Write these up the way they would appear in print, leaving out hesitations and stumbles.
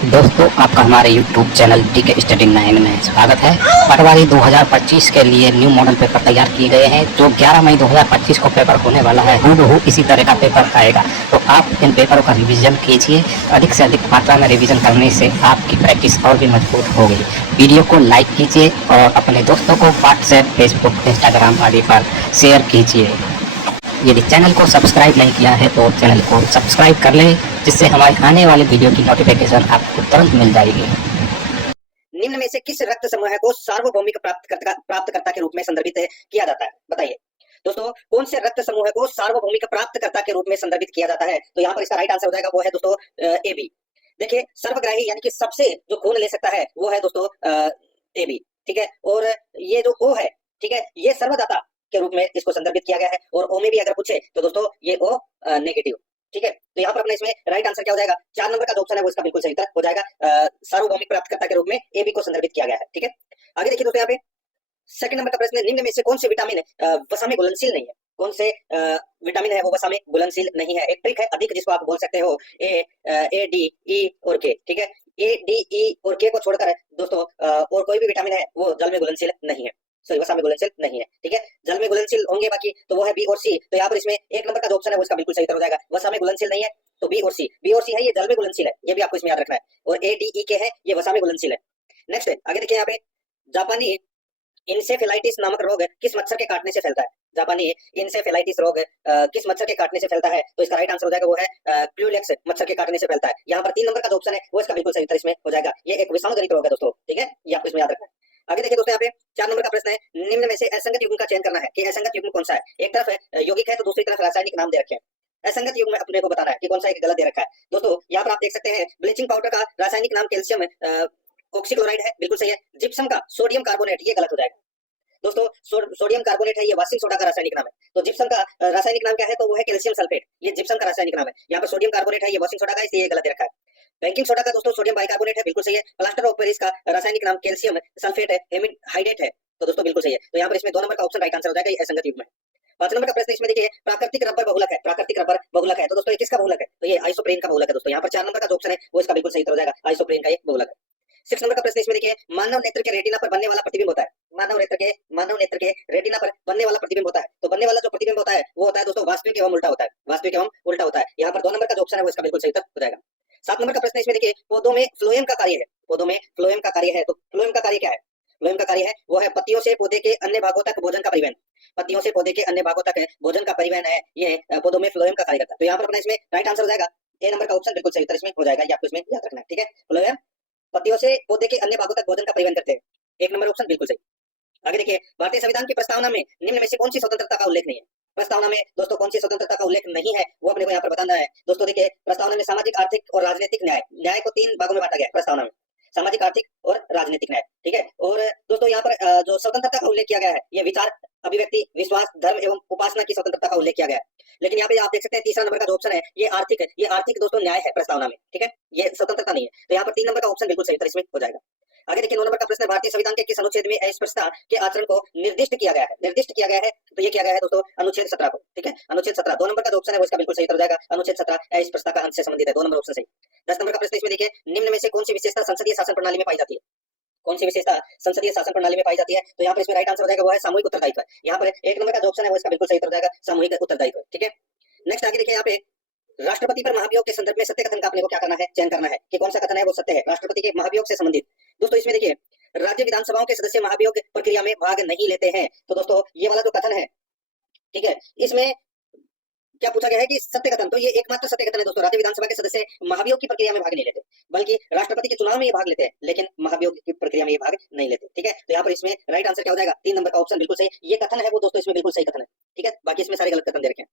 दोस्तों आपका हमारे YouTube चैनल DK स्टडी 9 में स्वागत है। पटवारी 2025 के लिए न्यू मॉडल पेपर तैयार किए गए हैं। जो 11 मई 2025 को पेपर होने वाला है, हूबहू इसी तरह का पेपर आएगा। तो आप इन पेपरों का रिवीजन कीजिए। अधिक से अधिक मात्रा में रिवीजन करने से आपकी प्रैक्टिस और भी मजबूत होगी। वीडियो को लाइक कीजिए और अपने दोस्तों को व्हाट्सएप, फेसबुक, इंस्टाग्राम आदि पर शेयर कीजिए। यदि चैनल को सब्सक्राइब नहीं किया है तो चैनल को सब्सक्राइब कर लें, जिससे हमारे आने वाले वीडियो की नोटिफिकेशन आपको तुरंत मिल जाएगी। निम्न में से किस रक्त समूह को सार्वभौमिक प्राप्तकर्ता के रूप में संदर्भित किया जाता है? बताइए दोस्तों, कौन से रक्त समूह को सार्वभौमिक प्राप्तकर्ता के रूप में संदर्भित किया जाता है? तो यहाँ पर इसका राइट आंसर हो जाएगा, वो है दोस्तों ए बी। देखिए, सर्वग्राही यानी कि सबसे जो खून ले सकता है वो है दोस्तों ए बी, ठीक है। और ये जो ओ है, ठीक है, ये सर्वदाता के रूप में इसको संदर्भित किया गया है। और ओ में भी अगर पूछे तो दोस्तों ये ओ नेगेटिव, ठीक है। तो यहाँ पर अपने इसमें राइट आंसर क्या हो जाएगा? 4 नंबर का जो ऑप्शन है वो इसका बिल्कुल सही उत्तर हो जाएगा। सार्वभौमिक प्राप्तकर्ता के रूप में ए बी को संदर्भित किया गया है, ठीक है। आगे देखिए दोस्तों, यहाँ पे सेकंड नंबर का प्रश्न है, निम्न में से कौन से विटामिन वसा में घुलनशील नहीं है? कौन से विटामिन है वो वसा में घुलनशील नहीं है? एक ट्रिक है अधिक, जिसको आप बोल सकते हो ए डी ई और के, ठीक है। ए डी ई और के को छोड़कर दोस्तों और कोई भी विटामिन है वो जल में घुलनशील नहीं है, सॉरी वसा में घुलनशील नहीं है, ठीक है। जल में घुलनशील होंगे बाकी, तो वो है बी और सी। तो यहाँ पर इसमें एक नंबर का जो ऑप्शन है वो इसका बिल्कुल सही उत्तर हो जाएगा। वसा में घुलनशील नहीं है तो बी और सी, बी और सी है ये जल में घुलनशील है, ये भी आपको इसमें याद रखना है। और ए डी ई के है ये वसा में घुलनशील है। नेक्स्ट आगे देखिए, यहाँ पे जापानी इंसेफेलाइटिस नामक रोग किस मच्छर के काटने से फैलता है? जापानी इंसेफेलाइटिस रोग किस मच्छर के काटने से फैलता है? तो इसका राइट आंसर हो जाएगा वो है क्यूलेक्स मच्छर के काटने से फैलता है। यहाँ पर 3 नंबर का जो ऑप्शन है वो इसका बिल्कुल सही उत्तर इसमें हो जाएगा। ये एक विषाणु जनित रोग है दोस्तों, ठीक है, ये आपको इसमें याद रखना है। आगे देखिए दोस्तों, यहाँ पे 4 नंबर का प्रश्न है, निम्न में से असंगत युग्म का चयन करना है कि असंगत युग्म कौन सा है? एक तरफ यौगिक है तो दूसरी तरफ रासायनिक नाम दे रखे हैं। असंगत युग्म में अपने को बताना है कि कौन सा एक गलत दे रखा है। दोस्तों यहाँ पर आप देख सकते हैं, ब्लीचिंग पाउडर का रासायनिक नाम कैल्शियम ऑक्सीक्लोराइड है, बिल्कुल सही है। जिप्सम का सोडियम कार्बोनेट, ये गलत हो जाएगा दोस्तों। सोडियम कार्बोनेट है ये वाशिंग सोडा का रासायनिक नाम है। तो जिप्सम का रासायनिक नाम क्या है? तो वो है कैल्शियम सल्फेट, ये जिप्सम का रासायनिक नाम है। यहाँ पर सोडियम कार्बोनेट है ये वाशिंग सोडा का, इसलिए ये गलत दे रखा है। बेकिंग सोडा का दोस्तों सोडियम बाइकार्बोनेट है, बिल्कुल सही है। प्लास्टर ऑफ पेरिस का रासायनिक नाम कैल्शियम सल्फेट है, हेमिडहाइडेट है, तो दोस्तों बिल्कुल सही है। तो यहाँ पर इसमें 2 नंबर का ऑप्शन राइट आंसर हो जाएगा, ये असंगत युग्म है। 5 नंबर का प्रश्न इसमें देखिए, प्राकृतिक रबर बहुलक है, प्राकृतिक रबर बहुलक है, तो दोस्तों ये किसका बहुलक है? तो ये आइसोप्रेन का बहुलक है दोस्तों। यहाँ पर 4 नंबर का जो ऑप्शन है वो इसका बिल्कुल सही उत्तर हो जाएगा, आइसोप्रेन का ये बहुलक है। 6 नंबर का प्रश्न इसमें देखिए, मानव नेत्र के रेटिना पर बनने वाला प्रतिबिंब होता है। मानव नेत्र के रेटिना पर बनने वाला प्रतिबिंब होता है। तो बनने वाला जो प्रतिबिंब होता है वो होता है दोस्तों वास्तविक एवं उल्टा होता है, वास्तविक एवं उल्टा होता है। यहाँ पर 2 नंबर का जो ऑप्शन है वो इसका बिल्कुल सही उत्तर हो जाएगा। 7 नंबर का प्रश्न इसमें देखिए, पौधों में फ्लोएम का कार्य है, पौधों में फ्लोएम का कार्य है। तो फ्लोएम का कार्य क्या है? फ्लोएम का कार्य है वो है पत्तियों से पौधे के अन्य भागों तक भोजन का परिवहन, पत्तियों से पौधे के अन्य भागों तक भोजन का परिवहन है, ये पौधों में फ्लोएम का कार्य करता है। तो यहाँ पर अपना इसमें राइट आंसर हो जाएगा, ए नंबर का ऑप्शन बिल्कुल सही उत्तर इसमें हो जाएगा, ये आपको इसमें याद रखना है, ठीक है। फ्लोएम पत्तियों से पौधे के अन्य भागों तक भोजन का परिवहन करते हैं, 1 नंबर ऑप्शन बिल्कुल सही। आगे देखिए, भारतीय संविधान की प्रस्तावना में निम्न में से कौन सी स्वतंत्रता का उल्लेख नहीं है? प्रस्तावना में दोस्तों कौन सी स्वतंत्रता का उल्लेख नहीं है वो अपने को यहाँ पर बताना है। दोस्तों देखिए, प्रस्तावना में सामाजिक, आर्थिक और राजनीतिक न्याय को 3 भागों में बांटा गया है प्रस्तावना में, सामाजिक, आर्थिक और राजनीतिक न्याय, ठीक है। और दोस्तों यहाँ पर जो स्वतंत्रता का उल्लेख किया गया है ये विचार, अभिव्यक्ति, विश्वास, धर्म एवं उपासना की स्वतंत्रता का उल्लेख किया गया है। लेकिन यहाँ पे आप देख सकते हैं तीसरा नंबर का जो ऑप्शन है ये आर्थिक है, ये आर्थिक दोस्तों न्याय है प्रस्तावना में, ठीक है, ये स्वतंत्रता नहीं है। तो यहाँ पर 3 नंबर का ऑप्शन बिल्कुल सही उत्तर इसमें हो जाएगा। आगे देखिए, 9 नंबर का प्रश्न है, भारतीय संविधान के किस अनुच्छेद में अस्पृश्यता के आचरण को निर्दिष्ट किया गया है? निर्दिष्ट किया गया है तो ये किया गया है दोस्तों अनुच्छेद 17 को, ठीक है, अनुच्छेद 17। 2 नंबर का जो ऑप्शन है वो इसका बिल्कुल सही उत्तर हो जाएगा, अनुच्छेद 17 अस्पृश्यता का अंश से संबंधित है, 2 नंबर ऑप्शन सही। 10 नंबर का प्रश्न इसमें देखिए, निम्न में से कौन सी विशेषता संसदीय शासन प्रणाली में पाई जाती है? कौन सी विशेषता संसदीय शासन प्रणाली में पाई जाती है? तो यहाँ पर इसमें राइट आंसर हो जाएगा वो है सामूहिक उत्तरदायित्व। यहाँ पर 1 नंबर का जो ऑप्शन है वो इसका बिल्कुल सही उत्तर हो जाएगा, सामूहिक उत्तरदायित्व, ठीक है। नेक्स्ट आगे देखिए, यहाँ पे राष्ट्रपति पर महाभियोग के संदर्भ में सत्य कथन का अपने को क्या करना है? चयन करना है कि कौन सा कथन है वो सत्य है राष्ट्रपति के महाभियोग से संबंधित। दोस्तों इसमें देखिए, राज्य विधानसभाओं के सदस्य महाभियोग प्रक्रिया में भाग नहीं लेते हैं। तो दोस्तों ये वाला जो कथन है, ठीक है, इसमें क्या पूछा गया है कि सत्य कथन, तो ये एकमात्र सत्य कथन है दोस्तों, राज्य विधानसभा के सदस्य महाभियोग की प्रक्रिया में भाग नहीं लेते, बल्कि राष्ट्रपति के चुनाव में ये भाग लेते हैं, लेकिन महाभियोग की प्रक्रिया में ये भाग नहीं लेते, ठीक है। तो यहाँ पर इसमें राइट आंसर क्या हो जाएगा? 3 नंबर का ऑप्शन बिल्कुल सही, ये कथन है वो दोस्तों इसमें बिल्कुल सही कथन है, ठीक है, बाकी इसमें सारे गलत कथन दे रखे हैं।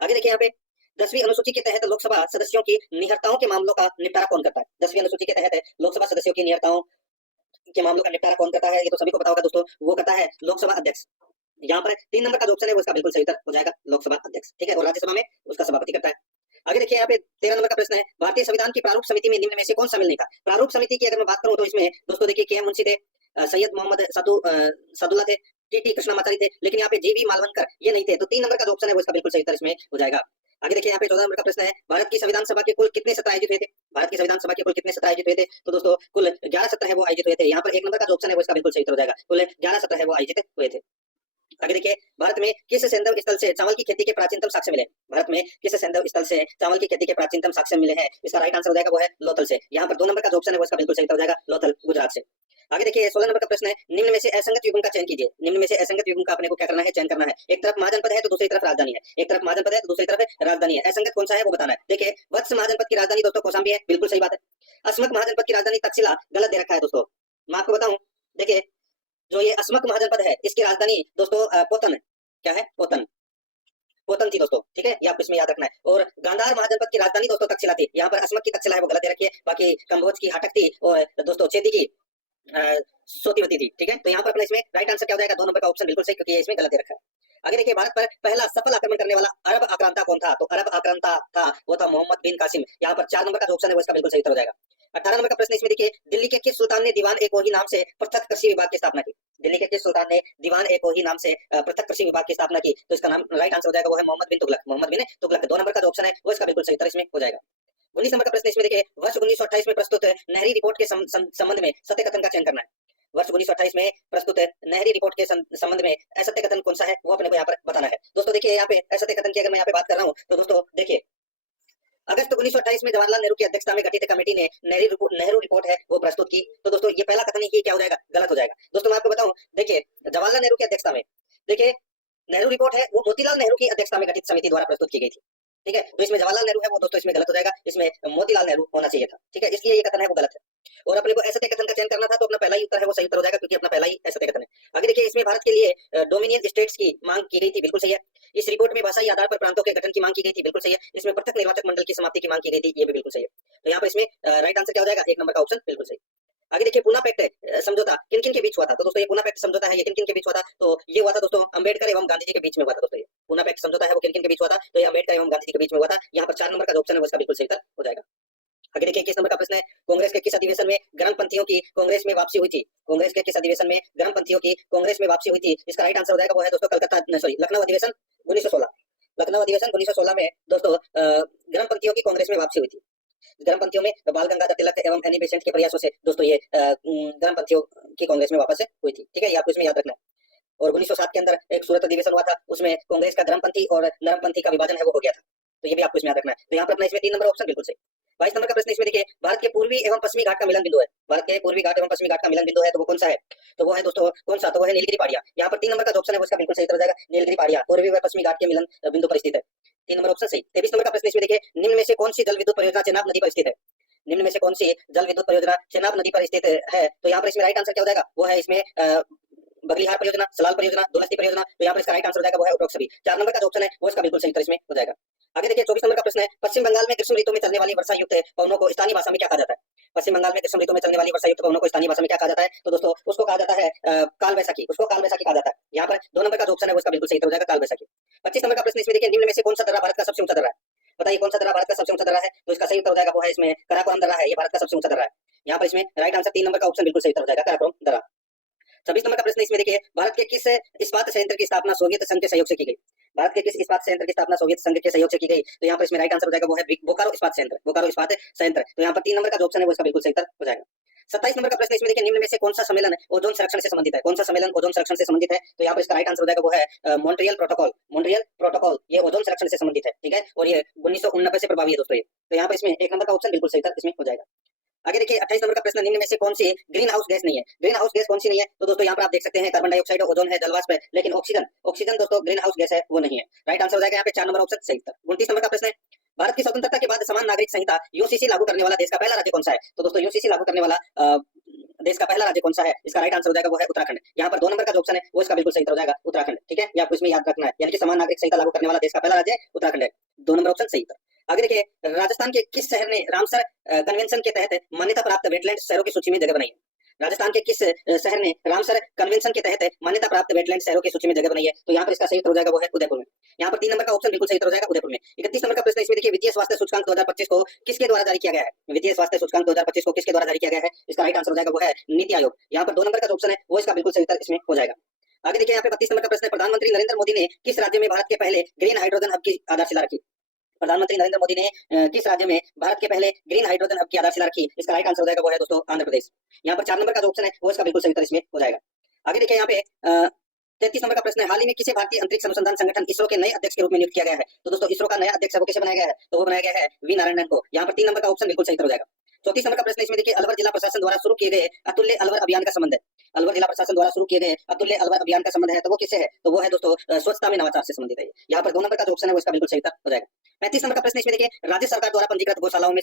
आगे देखिए, यहाँ पे 10वीं अनुसूची के तहत लोकसभा सदस्यों की निहरताओं के मामलों का निपटारा कौन करता है? 10वीं अनुसूची के तहत लोकसभा सदस्यों की निहरताओं के मामलों का निपटारा कौन करता है? ये तो सभी को पता होगा दोस्तों, वो करता है लोकसभा अध्यक्ष। यहाँ पर 3 नंबर का जो ऑप्शन है वो इसका बिल्कुल सही उत्तर हो जाएगा, लोकसभा अध्यक्ष, ठीक है, और राज्यसभा में उसका सभापति करता है। आगे देखिए, यहाँ पे 13 नंबर का प्रश्न है, भारतीय संविधान की प्रारूप समिति में निम्न में से कौन शामिल नहीं था? प्रारूप समिति की अगर मैं बात करूं तो इसमें दोस्तों देखिए, के एम मुंशी थे, सैयद मोहम्मद सादुल्ला थे, टी कृष्णामाचारी थे, लेकिन यहाँ पे जीवी मालवनकर ये नहीं थे। तो 3 नंबर का जो ऑप्शन है वो इसका बिल्कुल सही उत्तर इसमें हो जाएगा। आगे देखिए यहाँ पे 14 नंबर का प्रश्न है, भारत की संविधान सभा के कुल कितने सत्र आयोजित हुए थे? भारत की संविधान सभा के कुल कितने सत्र आयोजित हुए थे? तो दोस्तों कुल 11 सत्र है वो आयोजित हुए थे। यहाँ पर 1 नंबर का जो ऑप्शन है वो इसका बिल्कुल सही उत्तर हो जाएगा। कुल 11 सत्र है वो आयोजित हुए थे। आगे देखिए, भारत में किस सैंधव स्थल से चावल की खेती के प्राचीनतम साक्ष्य मिले? भारत में किस सैंधव स्थल से चावल की खेती के प्राचीनतम साक्ष्य मिले हैं? इसका राइट आंसर हो जाएगा वो है लोथल से। यहाँ पर 2 नंबर का जो ऑप्शन है वो इसका बिल्कुल सही उत्तर हो जाएगा, लोथल गुजरात से। आगे देखिए 16 नंबर का प्रश्न है, निम्न में से असंगत युग्म का चयन कीजिए। निम्न में से असंगत युग्म का अपने को क्या करना है? चयन करना है। एक तरफ महाजनपद है तो दूसरी तरफ राजधानी है, एक तरफ महाजनपद है तो दूसरी तरफ राजधानी है। असंगत कौन सा है वो बताना है। देखिए, वत्स महाजनपद की राजधानी दोस्तों कौशाम्बी है, बिल्कुल सही बात है। अस्मक महाजनपद की राजधानी तक्षशिला, गलत दे रखा है दोस्तों। मैं आपको बताऊं, देखिए जो ये अस्मक महाजनपद है इसकी राजधानी दोस्तों पोतन, क्या है? पोतन, पोतन थी दोस्तों, ठीक है, ये आपको इसमें याद रखना है। और गांधार महाजनपद की राजधानी दोस्तों तक्षशिला थी। यहाँ पर अस्मक की तक्षशिला है वो गलत दे रखी है, बाकी कंबोज की हाटक थी और दोस्तों चेदी की सोतीवती थी, ठीक है। तो यहाँ पर अपना इसमें राइट आंसर क्या हो जाएगा? 2 नंबर का ऑप्शन बिल्कुल सही, क्योंकि ये इसमें गलत दे रखा है। आगे देखिए, भारत पर पहला सफल आक्रमण करने वाला अरब आक्रांता कौन था? तो अरब आक्रांता था वो था मोहम्मद बिन कासिम। यहाँ पर 4 नंबर का जो ऑप्शन है वो इसका बिल्कुल सही उत्तर हो जाएगा। 18 नंबर का प्रश्न इसमें देखिए, दिल्ली के किस सुल्तान ने दीवान ए कोही नाम से पृथक कृषि विभाग की स्थापना की? दिल्ली के किस सुल्तान ने दीवान ए कोही नाम से पृथक कृषि विभाग की स्थापना की? तो इसका नाम राइट आंसर हो जाएगा वो है मोहम्मद बिन तुगलक, मोहम्मद बिन तुगलक। 2 नंबर का जो ऑप्शन है वो इसका बिल्कुल सही उत्तर इसमें हो जाएगा। 19 नंबर का प्रश्न इसमें देखिए, वर्ष 1928 में प्रस्तुत नहरी रिपोर्ट के संबंध में सत्य कथन का चयन करना है। वर्ष 1928 में प्रस्तुत नहरी रिपोर्ट के संबंध में असत्य कथन कौन सा है वो अपने को यहाँ पर बताना है। दोस्तों देखिए, यहाँ पे असत्य कथन की अगर मैं यहाँ पे बात कर रहा हूँ तो दोस्तों देखिए, अगस्त 1928 में जवाहरलाल नेहरू की अध्यक्षता में गठित कमेटी ने नेहरू रिपोर्ट है वो प्रस्तुत की। तो दोस्तों ये पहला कथन ही क्या हो जाएगा? गलत हो जाएगा। दोस्तों मैं आपको बताऊं, देखिए जवाहरलाल नेहरू की अध्यक्षता में, देखिए नेहरू रिपोर्ट है वो मोतीलाल नेहरू की अध्यक्षता में गठित समिति द्वारा प्रस्तुत की गई थी, ठीक है। तो इसमें जवाहरलाल नेहरू है वो दोस्तों इसमें गलत हो जाएगा, इसमें मोतीलाल नेहरू होना चाहिए था, ठीक है। इसलिए ये कथन है वो गलत है। और अपने को असत्य कथन का चयन करना था तो अपना पहला ही उत्तर है वो सही उत्तर हो जाएगा, क्योंकि अपना पहला ही असत्य कथन है। आगे देखिए, इसमें भारत के लिए डोमिनियन स्टेट्स की मांग की गई थी, बिल्कुल सही है। इस रिपोर्ट में भाषाई आधार पर प्रांतों के गठन की मांग की गई थी, बिल्कुल सही है। इसमें पृथक निर्वाचक मंडल की समाप्ति की मांग की गई थी, ये भी बिल्कुल सही है। तो यहाँ पर इसमें राइट आंसर क्या हो जाएगा? 1 नंबर का ऑप्शन बिल्कुल सही। आगे देखिए, पूना पैक्ट समझौता किन किन के बीच हुआ था? तो दोस्तों ये पूना पैक्ट समझौता है ये किन किन के बीच हुआ था? तो ये हुआ था दोस्तों अंबेडकर एवं गांधी जी के बीच में हुआ था। दोस्तों ये पूना पैक्ट समझौता है वो किन किन के बीच हुआ था? तो ये अंबेडकर एवं गांधी जी के बीच में हुआ था। यहाँ पर 4 नंबर का जो ऑप्शन है वो इसका बिल्कुल सही उत्तर हो जाएगा। आगे देखिए, 21 नंबर का प्रश्न है, कांग्रेस के किस अधिवेशन में गर्मपंथियों की कांग्रेस में वापसी हुई थी? कांग्रेस के किस अधिवेशन में गर्मपंथियों की कांग्रेस में वापसी हुई थी? इसका राइट आंसर हो जाएगा वो है दोस्तों लखनऊ अधिवेशन 1916। लखनऊ अधिवेशन 1916 में दोस्तों गर्मपंथियों की कांग्रेस में वापसी हुई थी। गर्मपंथियों में बाल गंगाधर तिलक एवं एनी बेसेंट के प्रयासों से दोस्तों ये गर्मपंथियों की कांग्रेस में वापस हुई थी, ठीक है, ये आपको इसमें याद रखना है। और 1907 के अंदर एक सूरत अधिवेशन हुआ था, उसमें कांग्रेस का गर्मपंथी और नरमपंथी का विभाजन है वो हो गया था। तो ये भी आपको इसमें याद रखना है। तो यहाँ पर अपना इसमें 3 नंबर ऑप्शन बिल्कुल सही। 22 नंबर का प्रश्न इसमें देखिए, भारत के पूर्वी एवं पश्चिमी घाट का मिलन बिंदु है। भारत के पूर्वी घाट एवं पश्चिमी घाट का मिलन बिंदु है तो वो कौन सा है? तो वो है दोस्तों कौन सा? तो वो है नीलगिरी पहाड़ियां। यहाँ पर 3 नंबर का ऑप्शन है वो इसका बिल्कुल सही उत्तर हो जाएगा, नीलगिरी पहाड़ियां पूर्वी व पश्चिमी घाट के मिलन बिंदु पर स्थित है। 3 नंबर ऑप्शन सही। 23 नंबर का प्रश्न इसमें देखिए, निम्न में से कौन सी जल विद्युत परियोजना चेनाब नदी पर स्थित है? निम्न में से कौन सी जल विद्युत परियोजना चेनाब नदी पर स्थित है? तो यहाँ पर इसमें राइट आंसर क्या हो जाएगा? वो है इसमें बगलीहार परियोजना, सलाल परियोजना, दुलस्ती परियोजना। तो यहाँ पर इसका राइट आंसर हो जाएगा वो है उपरोक्त सभी। 4 नंबर का जो ऑप्शन है वो इसका बिल्कुल सही उत्तर इसमें हो जाएगा। आगे देखिए, 24 नंबर का प्रश्न है, पश्चिम बंगाल में ग्रीष्म ऋतु में चलने वाली वर्षा युक्त पवनों को स्थानीय भाषा में क्या कहा जाता है? पश्चिम बंगाल में ग्रीष्म ऋतु में चलने वाली वर्षा युक्त पवनों को स्थानीय भाषा में क्या कहा जाता है? तो दोस्तों उसको कहा जाता है काल वैसाखी, उसको काल वैसाखी कहा जाता है। यहाँ पर 2 नंबर का जो ऑप्शन है वो इसका बिल्कुल सही उत्तर हो जाएगा, काल वैसाखी। 25 नंबर का प्रश्न इसमें देखिए, निम्न में से कौन सा दर्रा भारत का सबसे ऊंचा दर्रा है? बताइए कौन सा दर्रा भारत का सबसे ऊंचा दर्रा है? तो इसका सही उत्तर हो जाएगा वो है इसमें काराकोरम दर्रा है, ये भारत का सबसे ऊंचा दर्रा है। यहाँ पर इसमें राइट आंसर 3 नंबर का ऑप्शन बिल्कुल सही उत्तर हो जाएगा, काराकोरम दर्रा। 26 नंबर का प्रश्न इसमें देखिए, भारत के किस इस्पात संयंत्र की स्थापना सोवियत संघ के सहयोग से की गई? भारत के किस इस्पात संयंत्र की स्थापना सोवियत संघ के सहयोग से की गई? तो यहाँ पर इसमें राइट आंसर हो जाएगा वो है बोकारो इस्पात संयंत्र, बोकारो इस्पात संयंत्र। तो यहाँ पर 3 नंबर का जो ऑप्शन है वो इसका बिल्कुल सही उत्तर हो जाएगा। 27 नंबर का प्रश्न इसमें देखिए, निम्न में से कौन सा सम्मेलन ओजोन संरक्षण से संबंधित है? कौन सा सम्मेलन ओजोन संरक्षण से संबंधित है? तो यहाँ पर इसका राइट आंसर हो जाएगा वो है मॉन्ट्रियल प्रोटोकॉल। मॉन्ट्रियल प्रोटोकॉल ये ओजोन संरक्षण से संबंधित है, ठीक है, और ये 1989 से प्रभावी है दोस्तों ये। तो यहाँ पर इसमें 1 नंबर का ऑप्शन बिल्कुल सही उत्तर इसमें हो जाएगा। आगे देखिए, 28 नंबर का प्रश्न, निम्न में से कौन सी ग्रीन हाउस गैस नहीं है? ग्रीन हाउस गैस कौन सी नहीं है? तो दोस्तों यहाँ पर आप देख सकते हैं कार्बन डाइऑक्साइड, ओजोन है, जलवाष्प है, लेकिन ऑक्सीजन दोस्तों ग्रीन हाउस गैस है वो नहीं है। राइट आंसर हो जाएगा यहाँ पे 4 नंबर ऑप्शन सही उत्तर। 29 नंबर का प्रश्न है, भारत की स्वतंत्रता के बाद समान नागरिक संहिता यूसीसी लागू करने वाला देश का पहला राज्य कौन सा है? तो दोस्तों यूसीसी लागू करने वाला देश का पहला राज्य कौन सा है? इसका राइट आंसर हो जाएगा वो है उत्तराखंड। यहाँ पर 2 नंबर का जो ऑप्शन है वो इसका बिल्कुल सही उत्तर हो जाएगा, उत्तराखंड, ठीक है, ये आपको इसमें याद रखना है। यानी कि समान नागरिक संहिता लागू करने वाला देश का पहला राज्य उत्तराखंड है। 2 नंबर ऑप्शन सही उत्तर। आगे देखिए, राजस्थान के किस शहर ने रामसर कन्वेंशन के तहत मान्यता प्राप्त वेटलैंड शहरों की सूची में जगह बनाई है? राजस्थान के किस शहर ने रामसर कन्वेंशन के तहत मान्यता प्राप्त वेटलैंड शहरों की सूची में जगह बनाई है? तो यहाँ पर इसका सही उत्तर हो जाएगा वो है उदयपुर में। यहाँ पर 3 नंबर का ऑप्शन बिल्कुल सही उत्तर हो जाएगा, उदयपुर में। 31 नंबर का प्रश्न इसमें देखिए, वित्तीय स्वास्थ्य सूचकांक 2025 को किसके द्वारा जारी किया गया है? वित्तीय स्वास्थ्य सूचकांक 2025 को किसके द्वारा जारी किया गया है? इसका राइट आंसर हो जाएगा वो है नीति आयोग। यहाँ पर 2 नंबर का जो ऑप्शन है वो इसका बिल्कुल सही उत्तर इसमें हो जाएगा। आगे देखिए, यहाँ पे 32 नंबर का प्रश्न है, प्रधानमंत्री नरेंद्र मोदी ने किस राज्य में भारत के पहले ग्रीन हाइड्रोजन हब की आधारशिला रखी? प्रधानमंत्री नरेंद्र मोदी ने किस राज्य में भारत के पहले ग्रीन हाइड्रोजन हब की आधारशिला रखी? इसका राइट आंसर हो जाएगा वो है दोस्तों आंध्र प्रदेश। यहाँ पर 4 नंबर का जो ऑप्शन है वो इसका बिल्कुल सही उत्तर इसमें हो जाएगा। आगे देखिए यहाँ पे 33 नंबर का प्रश्न है, हाल ही में किसे भारतीय अंतरिक्ष अनुसंधान संगठन इसरो के नए अध्यक्ष के रूप में नियुक्त किया गया है? तो दोस्तों इसरो का नया अध्यक्ष वो किसे बनाया गया है? तो वो बनाया गया है वी नारायणन को। यहाँ पर 3 नंबर का ऑप्शन बिल्कुल सही उत्तर हो जाएगा। 34 नंबर का प्रश्न इसमें देखिए, अलवर जिला प्रशासन द्वारा शुरू किए गए अतुल्य अलवर अभियान का संबंध है। अलवर जिला प्रशासन द्वारा शुरू किए गए अतुल्य अलवर अभियान का संबंध है तो वो किससे है? तो वो है दोस्तों स्वच्छता में नवाचार से संबंधित है। यहाँ पर 2 नंबर का जो ऑप्शन है वो इसका बिल्कुल सही उत्तर हो जाएगा। 35 नंबर का प्रश्न इसमें देखिए, राज्य सरकार द्वारा पंजीकृत गौशालाओं में